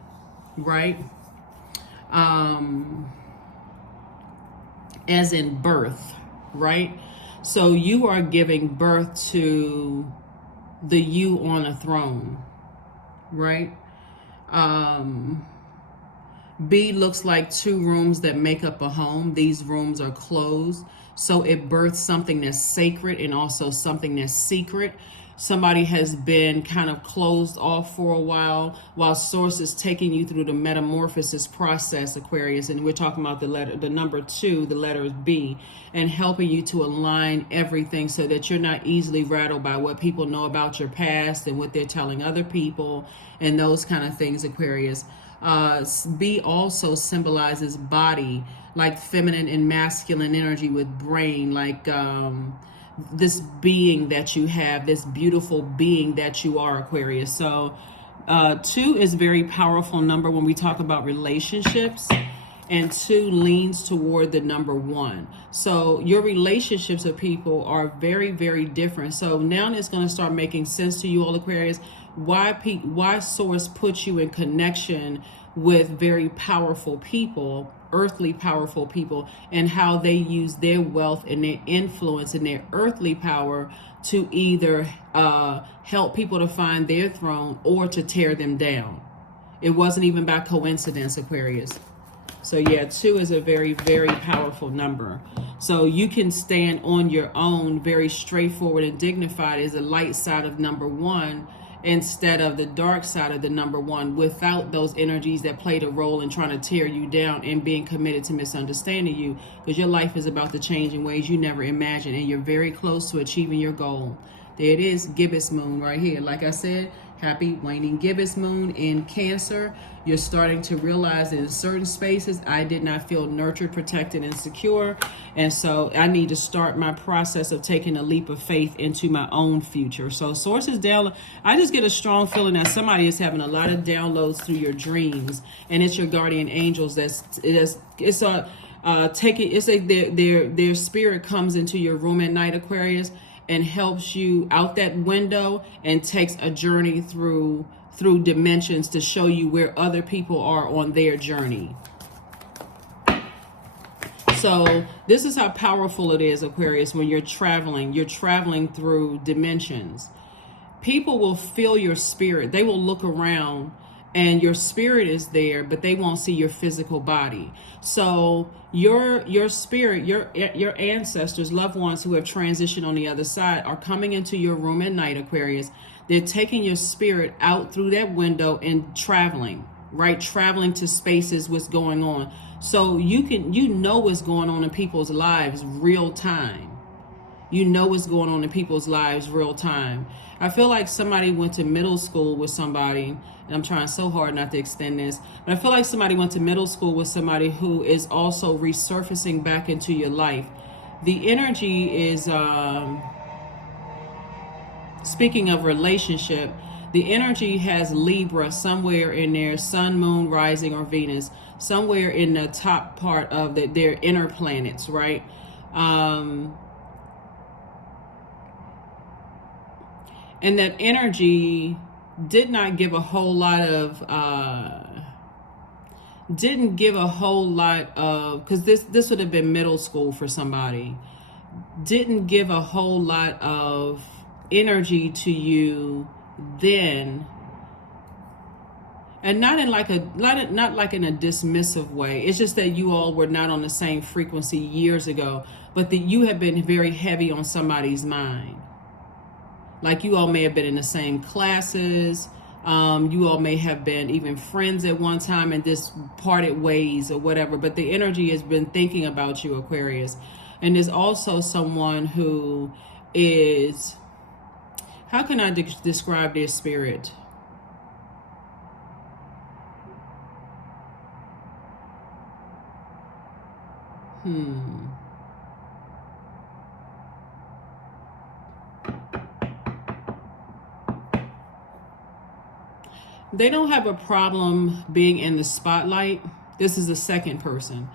right? As in birth, right? So you are giving birth to the you on a throne, right? B looks like two rooms that make up a home. These rooms are closed. So it births something that's sacred and also something that's secret. Somebody has been kind of closed off for a while Source is taking you through the metamorphosis process, Aquarius. And we're talking about the number 2, the letter is B, and helping you to align everything so that you're not easily rattled by what people know about your past and what they're telling other people and those kind of things, Aquarius. B also symbolizes body, like feminine and masculine energy with brain, like this being that you have, this beautiful being that you are, Aquarius. So 2 is a very powerful number when we talk about relationships, and 2 leans toward the number 1. So your relationships with people are very, very different. So now it's going to start making sense to you all, Aquarius, why Source puts you in connection with very powerful people, earthly powerful people, and how they use their wealth and their influence and their earthly power to either help people to find their throne or to tear them down. It wasn't even by coincidence, Aquarius. So yeah, 2 is a very, very powerful number. So you can stand on your own, very straightforward and dignified as the light side of number 1 instead of the dark side of the number 1, without those energies that played a role in trying to tear you down and being committed to misunderstanding you, because your life is about to change in ways you never imagined, and you're very close to achieving your goal. There it is, gibbous moon right here. Like I said, happy waning gibbous moon in Cancer. You're starting to realize that in certain spaces I did not feel nurtured, protected, and secure. And so I need to start my process of taking a leap of faith into my own future. So sources down, I just get a strong feeling that somebody is having a lot of downloads through your dreams, and it's your guardian angels their spirit comes into your room at night, Aquarius, and helps you out that window and takes a journey through dimensions to show you where other people are on their journey. So this is how powerful it is, Aquarius, when you're traveling through dimensions. People will feel your spirit. They will look around and your spirit is there, but they won't see your physical body. So your spirit, your ancestors, loved ones who have transitioned on the other side are coming into your room at night, Aquarius. They're taking your spirit out through that window and traveling, right? Traveling to spaces, what's going on. So you know what's going on in people's lives real time. You know what's going on in people's lives real time. I feel like somebody went to middle school with somebody, and I'm trying so hard not to extend this, but I feel like somebody went to middle school with somebody who is also resurfacing back into your life. The energy is, speaking of relationship, the energy has Libra somewhere in there, Sun, Moon, Rising, or Venus, somewhere in the top part of their inner planets, right? And that energy did not give a whole lot of, because this would have been middle school for somebody, didn't give a whole lot of energy to you then, and not in like a dismissive way. It's just that you all were not on the same frequency years ago, but that you have been very heavy on somebody's mind. Like you all may have been in the same classes. You all may have been even friends at one time and just parted ways or whatever. But the energy has been thinking about you, Aquarius. And there's also someone who is, how can I describe their spirit? They don't have a problem being in the spotlight. This is the second person.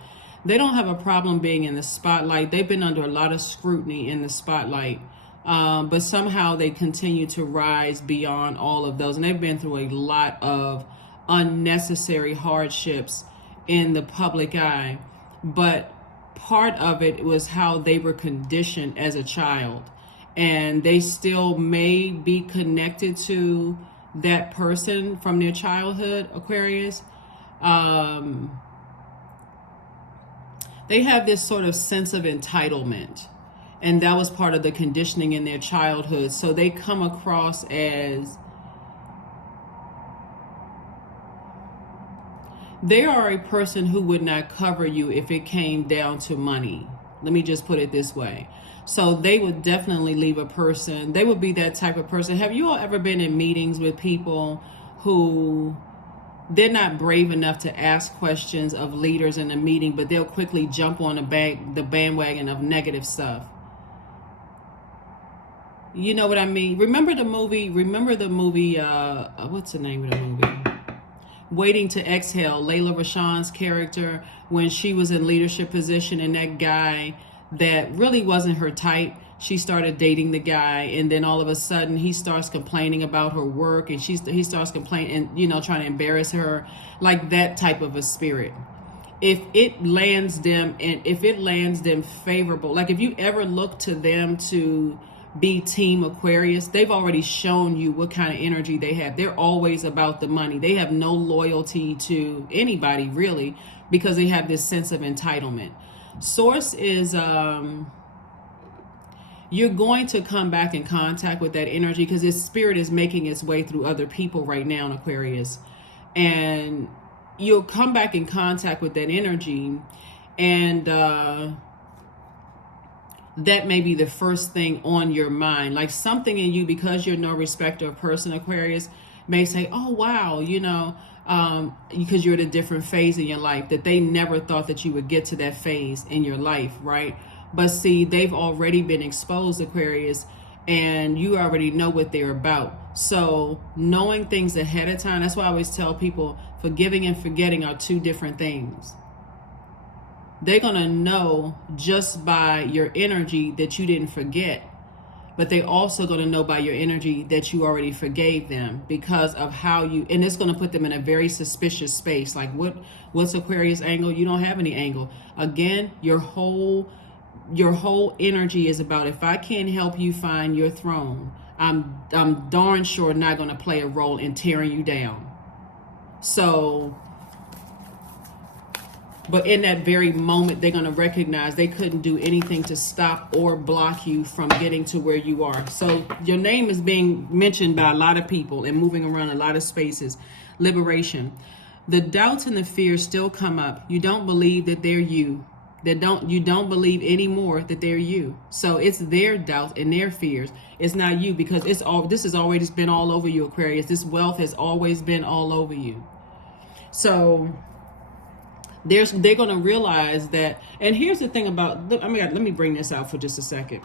They don't have a problem being in the spotlight. They've been under a lot of scrutiny in the spotlight. But somehow they continue to rise beyond all of those. And they've been through a lot of unnecessary hardships in the public eye, but part of it was how they were conditioned as a child, and they still may be connected to that person from their childhood, Aquarius. They have this sort of sense of entitlement, and that was part of the conditioning in their childhood. So they come across as, they are a person who would not cover you if it came down to money. Let me just put it this way. So they would definitely leave a person. They would be that type of person. Have you all ever been in meetings with people who, they're not brave enough to ask questions of leaders in a meeting, but they'll quickly jump on the bandwagon of negative stuff? You know what I mean? Remember the movie, what's the name of the movie? Waiting to Exhale, Layla Rashawn's character, when she was in leadership position, and that guy that really wasn't her type, she started dating the guy, and then all of a sudden he starts complaining about her work, and he starts complaining and, trying to embarrass her, like that type of a spirit. If it lands them favorable, like if you ever look to them to be Team Aquarius, they've already shown you what kind of energy they have. They're always about the money. They have no loyalty to anybody really, because they have this sense of entitlement. Source is, you're going to come back in contact with that energy because this spirit is making its way through other people right now in Aquarius. And you'll come back in contact with that energy, and that may be the first thing on your mind. Like something in you, because you're no respecter of person, Aquarius, may say, oh, wow, because you're at a different phase in your life, that they never thought that you would get to that phase in your life, right? But see, they've already been exposed, Aquarius, and you already know what they're about. So knowing things ahead of time, that's why I always tell people forgiving and forgetting are two different things. They're going to know just by your energy that you didn't forget, but they're also going to know by your energy that you already forgave them because of how you, and it's going to put them in a very suspicious space. Like what's Aquarius angle? You don't have any angle. Again, your whole energy is about, if I can't help you find your throne, I'm darn sure not going to play a role in tearing you down. So, but in that very moment, they're going to recognize they couldn't do anything to stop or block you from getting to where you are. So your name is being mentioned by a lot of people and moving around a lot of spaces. Liberation. The doubts and the fears still come up. You don't believe that they're you. You don't believe anymore that they're you. So it's their doubts and their fears. It's not you, because this has always been all over you, Aquarius. This wealth has always been all over you. So they're going to realize that. And here's the thing about, let me bring this out for just a second,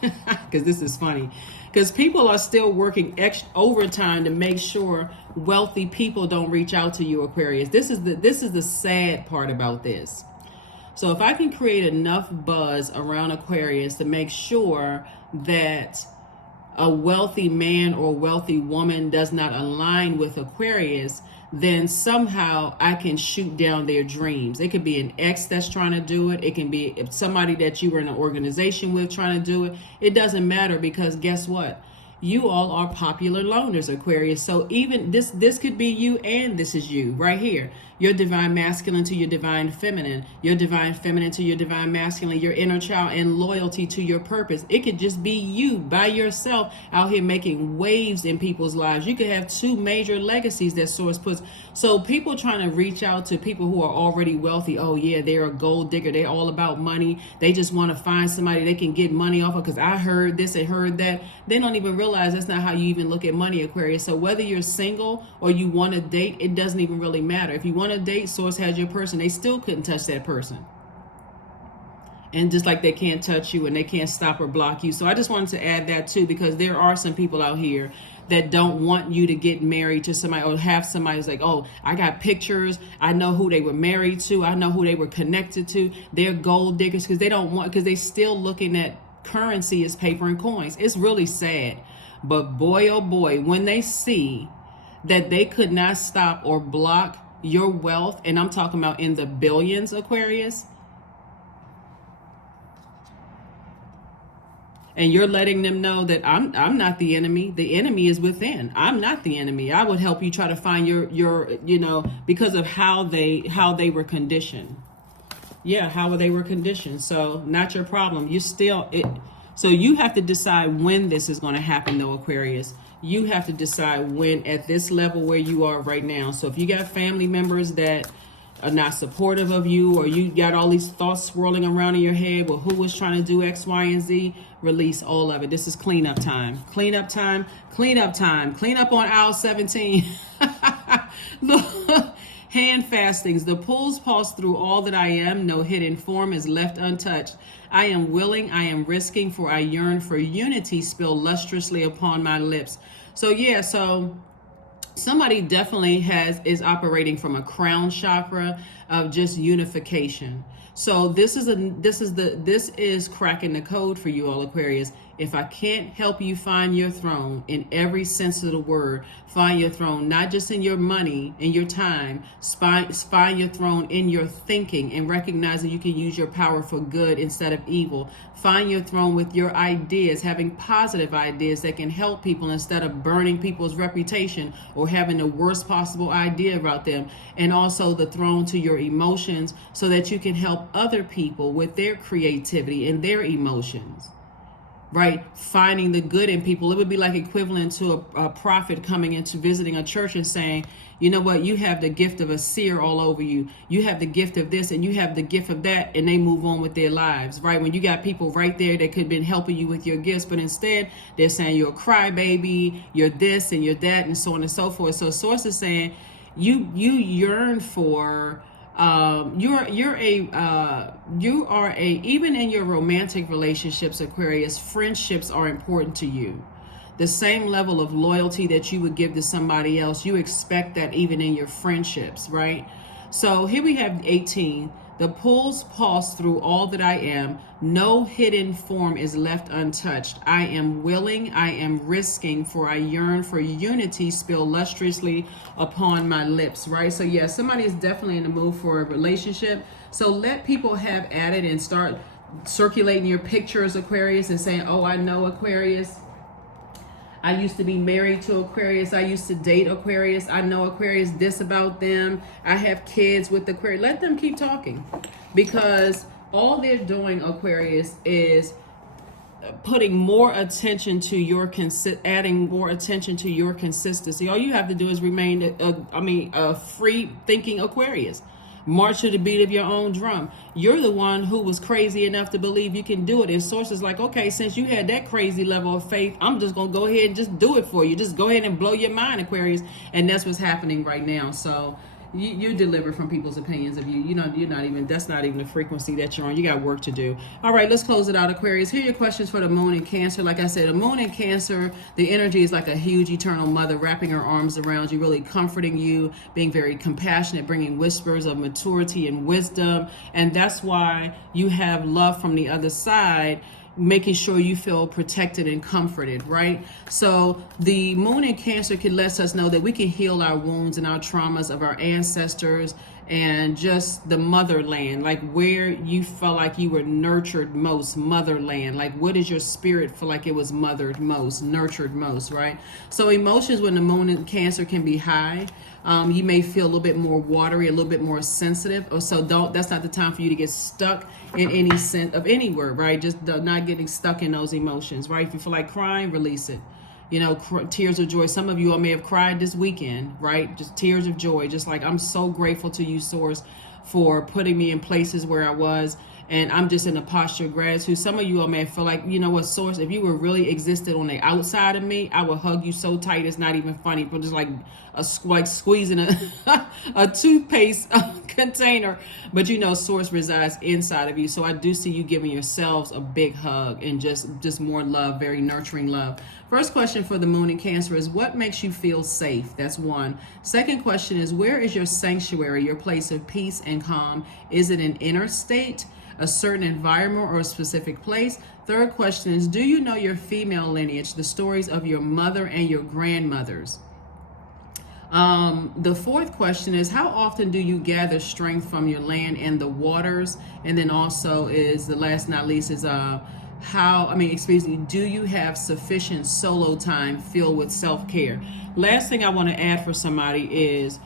because this is funny. Because people are still working overtime to make sure wealthy people don't reach out to you, Aquarius. This is the sad part about this. So if I can create enough buzz around Aquarius to make sure that a wealthy man or wealthy woman does not align with Aquarius, then somehow I can shoot down their dreams. It could be an ex that's trying to do it. It can be somebody that you were in an organization with trying to do it. It doesn't matter, because guess what? You all are popular loners, Aquarius. So even this could be you, and this is you right here. Your divine masculine to your divine feminine, your divine feminine to your divine masculine, your inner child, and loyalty to your purpose. It could just be you by yourself out here making waves in people's lives. You could have two major legacies that Source puts. So people trying to reach out to people who are already wealthy. Oh yeah, they're a gold digger. They're all about money. They just want to find somebody they can get money off of because I heard this and heard that. They don't even realize that's not how you even look at money, Aquarius. So whether you're single or you want to date, it doesn't even really matter. If you want to date, Source has your person. They still couldn't touch that person. And just like they can't touch you and they can't stop or block you. So I just wanted to add that too, because there are some people out here that don't want you to get married to somebody or have somebody who's like, oh, I got pictures. I know who they were married to. I know who they were connected to. They're gold diggers because they're still looking at currency as paper and coins. It's really sad. But boy, oh boy, when they see that they could not stop or block your wealth, and I'm talking about in the billions, Aquarius, and you're letting them know that I'm not the enemy. The enemy is within. I'm not the enemy. I would help you try to find your because of how they were conditioned. Yeah, how they were conditioned. So not your problem. You still it. So you have to decide when this is going to happen, though, Aquarius. You have to decide when at this level where you are right now. So if you got family members that are not supportive of you, or you got all these thoughts swirling around in your head, well, who was trying to do X, Y, and Z, release all of it. This is cleanup time. Cleanup time. Cleanup time. Clean up on aisle 17. Look, hand fastings. The pulls pulse through all that I am. No hidden form is left untouched. I am willing, I am risking, for I yearn for unity spill lustrously upon my lips. So yeah, so somebody definitely is operating from a crown chakra of just unification. So this is cracking the code for you all, Aquarius. If I can't help you find your throne in every sense of the word, find your throne, not just in your money and your time, find your throne in your thinking and recognize that you can use your power for good instead of evil. Find your throne with your ideas, having positive ideas that can help people instead of burning people's reputation or having the worst possible idea about them. And also the throne to your emotions so that you can help other people with their creativity and their emotions. Right? Finding the good in people. It would be like equivalent to a prophet coming into visiting a church and saying, you know what, you have the gift of a seer all over you. You have the gift of this and you have the gift of that, and they move on with their lives, right? When you got people right there that could have been helping you with your gifts, but instead they're saying you're a crybaby, you're this and you're that, and so on and so forth. So source is saying you yearn for you are a even in your romantic relationships, Aquarius, friendships are important to you. The same level of loyalty that you would give to somebody else, you expect that even in your friendships, right? So here we have 18. The pulls pulse through all that I am. No hidden form is left untouched. I am willing, I am risking, for I yearn for unity spill lustrously upon my lips, right? So yeah, somebody is definitely in the mood for a relationship. So let people have at it and start circulating your pictures, Aquarius, and saying, oh, I know Aquarius. I used to be married to Aquarius. I used to date Aquarius. I know Aquarius, this about them. I have kids with Aquarius. Let them keep talking, because all they're doing, Aquarius, is putting more attention to your adding more attention to your consistency. All you have to do is remain a free thinking Aquarius. March to the beat of your own drum. You're the one who was crazy enough to believe you can do it. And sources like, okay, since you had that crazy level of faith, I'm just going to go ahead and just do it for you. Just go ahead and blow your mind, Aquarius. And that's what's happening right now. So you deliver from people's opinions of you. That's not even the frequency that you're on. You got work to do. All right, let's close it out, Aquarius. Here are your questions for the moon in Cancer. Like I said, the moon in Cancer, the energy is like a huge eternal mother wrapping her arms around you, really comforting you, being very compassionate, bringing whispers of maturity and wisdom. And that's why you have love from the other side, making sure you feel protected and comforted, right? So the moon in Cancer can let us know that we can heal our wounds and our traumas of our ancestors and just the motherland, like where you felt like you were nurtured most, motherland. Like what does your spirit feel like it was mothered most, nurtured most, right? So emotions when the moon in Cancer can be high. You may feel a little bit more watery, a little bit more sensitive. So that's not the time for you to get stuck in any sense of any word, right? Just not getting stuck in those emotions, right? If you feel like crying, release it. Tears of joy. Some of you all may have cried this weekend, right? Just tears of joy. Just like, I'm so grateful to you, Source, for putting me in places where I was. And I'm just in a posture of gratitude. Some of you all may feel like, you know what, Source, if you were really existed on the outside of me, I would hug you so tight it's not even funny. But just like squeezing a toothpaste container. But Source resides inside of you. So I do see you giving yourselves a big hug and just more love, very nurturing love. First question for the moon in Cancer is, what makes you feel safe? That's one. Second question is, where is your sanctuary, your place of peace and calm? Is it an inner state, a certain environment, or a specific place? Third question is, do you know your female lineage, the stories of your mother and your grandmothers? The fourth question is, how often do you gather strength from your land and the waters? And then also is the last not least is do you have sufficient solo time filled with self-care? Last thing I want to add for somebody is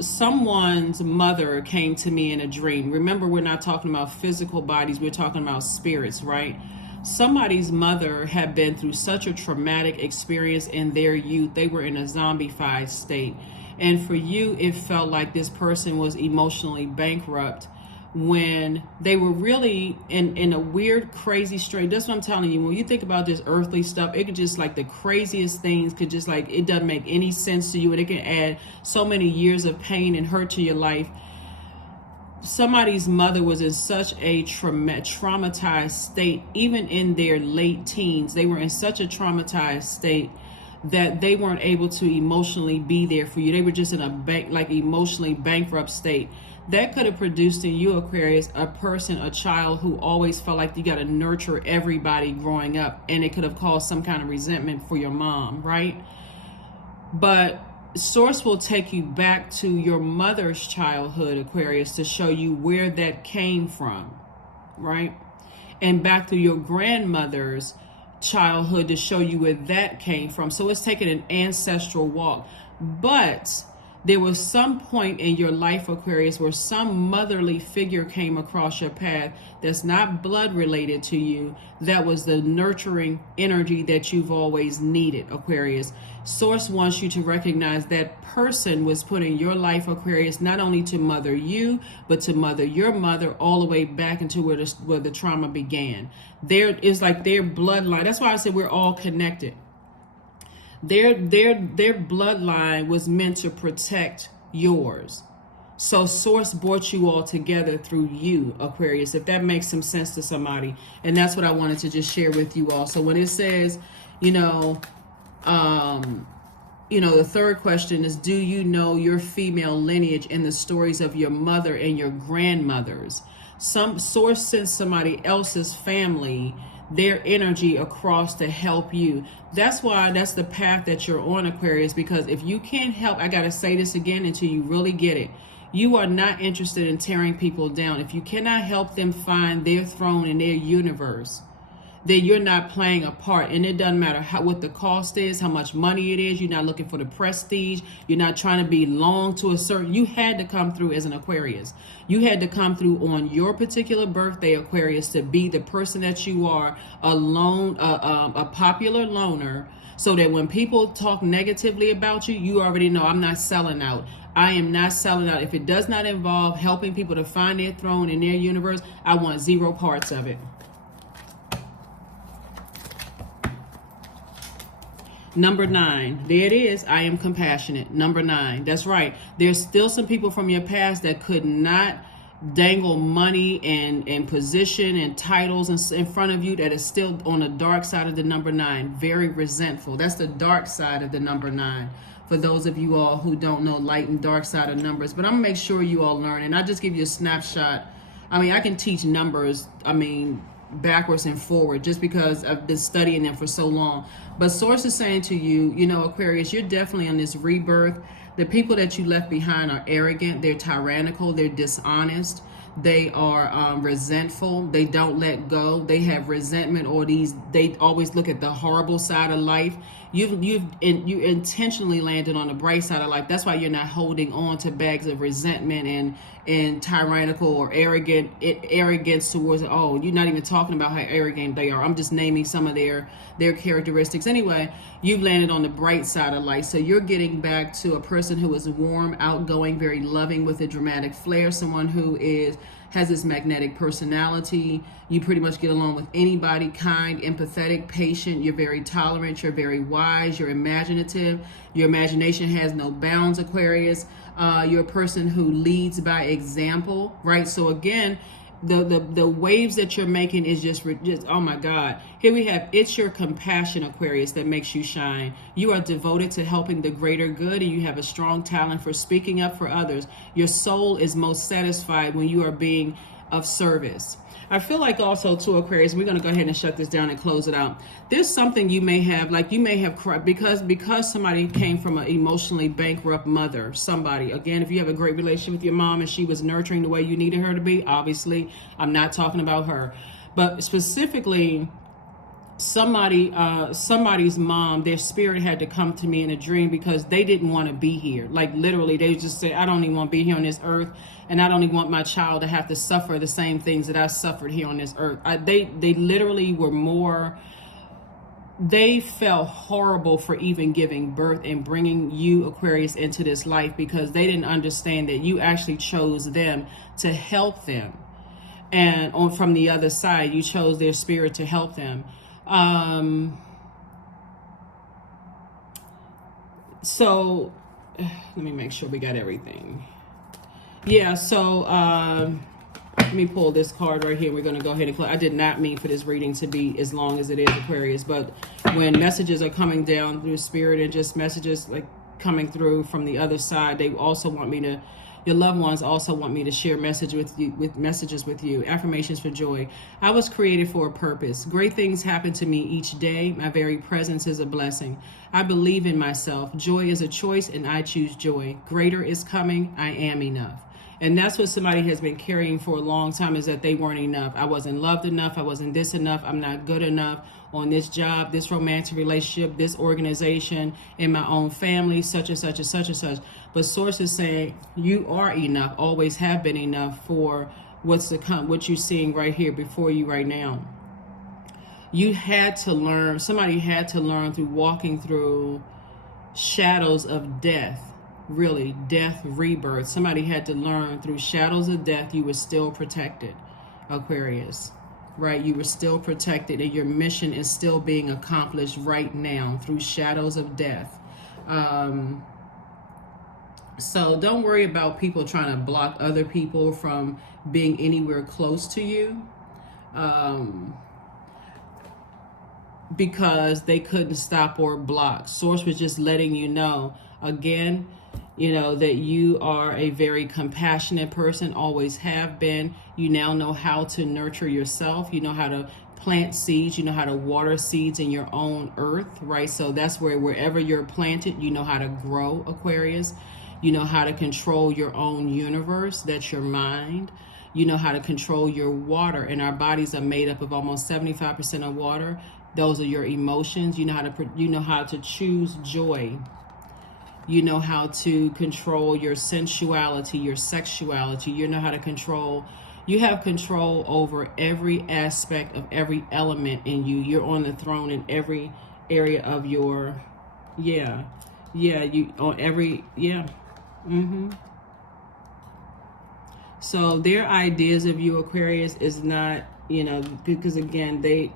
someone's mother came to me in a dream. Remember, we're not talking about physical bodies, we're talking about spirits, right? Somebody's mother had been through such a traumatic experience in their youth. They were in a zombified state. And for you, it felt like this person was emotionally bankrupt when they were really in a weird, crazy state. That's what I'm telling you. When you think about this earthly stuff, it could just like the craziest things could just like, it doesn't make any sense to you. And it can add so many years of pain and hurt to your life. Somebody's mother was in such a traumatized state, even in their late teens. They were in such a traumatized state that they weren't able to emotionally be there for you. They were just in a emotionally bankrupt state. That could have produced in you, Aquarius, a child who always felt like you got to nurture everybody growing up, and it could have caused some kind of resentment for your mom, right? But Source will take you back to your mother's childhood, Aquarius, to show you where that came from, right? And back to your grandmother's childhood to show you where that came from. So it's taking an ancestral walk. But there was some point in your life, Aquarius, where some motherly figure came across your path that's not blood related to you, that was the nurturing energy that you've always needed, Aquarius. Source wants you to recognize that person was put in your life, Aquarius, not only to mother you, but to mother your mother, all the way back into where the trauma began. There is like their bloodline. That's why I said we're all connected. Their bloodline was meant to protect yours. So Source brought you all together through you, Aquarius, if that makes some sense to somebody. And that's what I wanted to just share with you all. So when it says, the third question is, do you know your female lineage and the stories of your mother and your grandmothers? Some Source sends somebody else's family their energy across to help you. That's why that's the path that you're on, Aquarius, because if you can't help, I got to say this again until you really get it. You are not interested in tearing people down. If you cannot help them find their throne in their universe, then you're not playing a part. And it doesn't matter what the cost is, how much money it is. You're not looking for the prestige. You're not trying to belong to a certain. You had to come through as an Aquarius. You had to come through on your particular birthday, Aquarius, to be the person that you are, a popular loner, so that when people talk negatively about you, you already know I'm not selling out. I am not selling out. If it does not involve helping people to find their throne in their universe, I want zero parts of it. Number 9, there it is. I am compassionate. Number 9, that's right. There's still some people from your past that could not dangle money and position and titles in front of you, that is still on the dark side of the number 9. Very resentful. That's the dark side of the number 9. For those of you all who don't know light and dark side of numbers, but I'm gonna make sure you all learn, and I'll just give you a snapshot. I can teach numbers, backwards and forward, just because I've been studying them for so long. But Source is saying to you, Aquarius, you're definitely on this rebirth. The people that you left behind are arrogant, they're tyrannical, they're dishonest, they are resentful, they don't let go, they have resentment, or they always look at the horrible side of life. You intentionally landed on the bright side of life. That's why you're not holding on to bags of resentment and tyrannical or arrogance towards it. Oh, you're not even talking about how arrogant they are. I'm just naming some of their characteristics. Anyway, you've landed on the bright side of life. So you're getting back to a person who is warm, outgoing, very loving, with a dramatic flair, someone who has this magnetic personality. You pretty much get along with anybody, kind, empathetic, patient. You're very tolerant. You're very wise. You're imaginative. Your imagination has no bounds, Aquarius. You're a person who leads by example, right? So again, the waves that you're making is just oh my God. Here we have, it's your compassion, Aquarius, that makes you shine. You are devoted to helping the greater good, and you have a strong talent for speaking up for others. Your soul is most satisfied when you are being of service. I feel like also to Aquarius, we're going to go ahead and shut this down and close it out. There's something you may have, like you may have cried because somebody came from an emotionally bankrupt mother. Somebody, again, if you have a great relationship with your mom and she was nurturing the way you needed her to be, obviously, I'm not talking about her, but specifically somebody's mom, their spirit had to come to me in a dream because they didn't want to be here. Like literally, they just say, I don't even want to be here on this earth, and I don't even want my child to have to suffer the same things that I suffered here on this earth. They literally were more, they felt horrible for even giving birth and bringing you, Aquarius, into this life, because they didn't understand that you actually chose them to help them. And from the other side, you chose their spirit to help them. So let me make sure we got everything. Yeah, so let me pull this card right here. We're going to go ahead and close. I did not mean for this reading to be as long as it is, Aquarius, but when messages are coming down through spirit and just messages like coming through from the other side, they also want me to, your loved ones also want me to share messages with you. Affirmations for joy. I was created for a purpose. Great things happen to me each day. My very presence is a blessing. I believe in myself. Joy is a choice, and I choose joy. Greater is coming. I am enough. And that's what somebody has been carrying for a long time, is that they weren't enough. I wasn't loved enough. I wasn't this enough. I'm not good enough on this job, this romantic relationship, this organization, in my own family, such and such and such and such. But sources say you are enough, always have been enough for what's to come, what you're seeing right here before you right now. You had to learn, somebody had to learn through walking through shadows of death. Really, death, rebirth. Somebody had to learn through shadows of death you were still protected, Aquarius. Right? You were still protected, and your mission is still being accomplished right now through shadows of death. So don't worry about people trying to block other people from being anywhere close to you. Because they couldn't stop or block. Source was just letting you know, again, you know, that you are a very compassionate person, always have been. You now know how to nurture yourself. You know how to plant seeds. You know how to water seeds in your own earth, right? So that's where wherever you're planted, you know how to grow, Aquarius. You know how to control your own universe. That's your mind. You know how to control your water. And our bodies are made up of almost 75% of water. Those are your emotions. You know how to choose joy. You know how to control your sensuality, your sexuality. You know how to control, you have control over every aspect of every element in you. You're on the throne in every area of your, you on every, So their ideas of you, Aquarius, is not, you know, because again, they,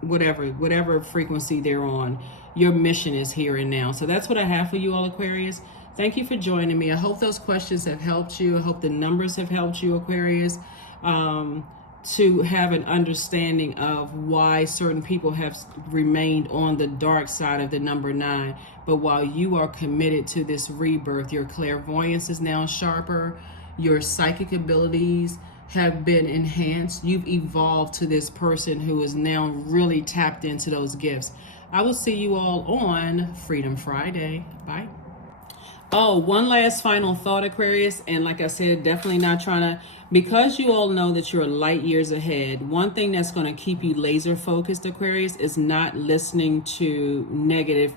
whatever frequency they're on, your mission is here and now. So that's what I have for you all, Aquarius. Thank you for joining me. I hope those questions have helped you. I hope the numbers have helped you, Aquarius, to have an understanding of why certain people have remained on the dark side of the number 9. But while you are committed to this rebirth, your clairvoyance is now sharper. Your psychic abilities have been enhanced. You've evolved to this person who is now really tapped into those gifts. I will see you all on Freedom Friday. Bye. Oh, one last final thought, Aquarius. And like I said, definitely not trying to, because you all know that you're light years ahead, one thing that's going to keep you laser focused, Aquarius, is not listening to negative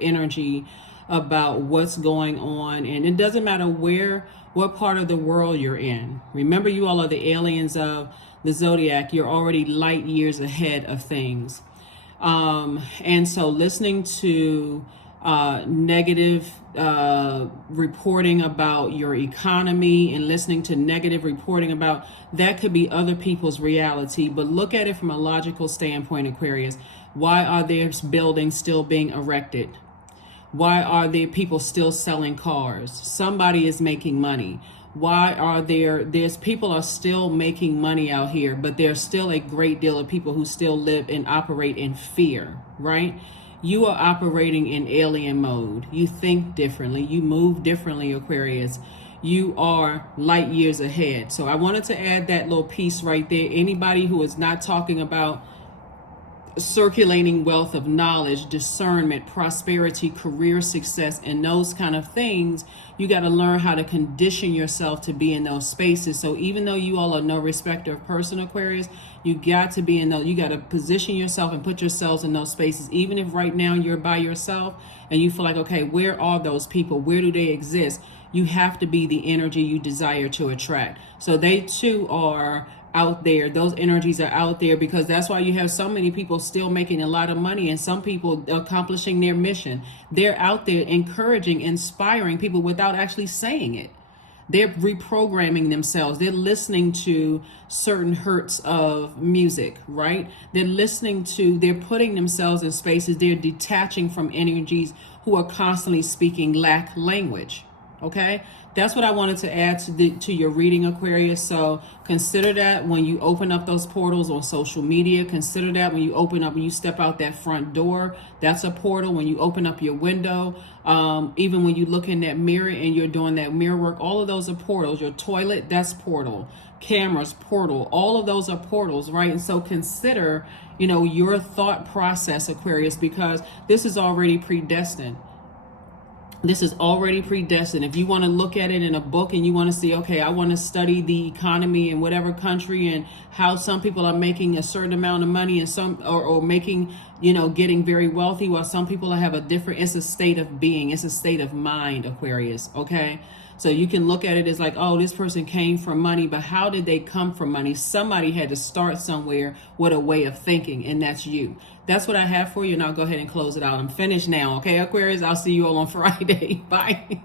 energy about what's going on. And it doesn't matter what part of the world you're in. Remember, you all are the aliens of the Zodiac. You're already light years ahead of things. And so listening to negative reporting about your economy and listening to negative reporting about that could be other people's reality. But look at it from a logical standpoint, Aquarius. Why are there buildings still being erected? Why are there people still selling cars? Somebody is making money. Why are there's people are still making money out here, but there's still a great deal of people who still live and operate in fear, right? You are operating in alien mode. You think differently. You move differently, Aquarius. you are light years ahead. So I wanted to add that little piece right there. Anybody who is not talking about circulating wealth of knowledge, discernment, prosperity, career success, and those kind of things, you got to learn how to condition yourself to be in those spaces. So even though you all are no respecter of person, Aquarius, you got to be in those, you got to position yourself and put yourselves in those spaces. Even if right now you're by yourself and you feel like, okay, where are those people? Where do they exist? You have to be the energy you desire to attract. So they too are out there. Those energies are out there, because that's why you have so many people still making a lot of money and some people accomplishing their mission. They're out there encouraging, inspiring people without actually saying it. They're reprogramming themselves. They're listening to certain hertz of music, right? They're putting themselves in spaces. They're detaching from energies who are constantly speaking lack language. Okay, that's what I wanted to add to your reading, Aquarius. So consider that when you open up those portals on social media. Consider that when you step out that front door, that's a portal. When you open up your window, even when you look in that mirror and you're doing that mirror work, all of those are portals. Your toilet, that's portal. Cameras, portal. All of those are portals, right? And so consider, your thought process, Aquarius, because this is already predestined. This is already predestined. If you want to look at it in a book and you want to see, okay, I want to study the economy in whatever country and how some people are making a certain amount of money and some or making, getting very wealthy, while some people have it's a state of being. It's a state of mind, Aquarius. Okay. So you can look at it as like, oh, this person came from money, but how did they come from money? Somebody had to start somewhere with a way of thinking, and that's you. That's what I have for you, and I'll go ahead and close it out. I'm finished now, okay, Aquarius? I'll see you all on Friday. Bye.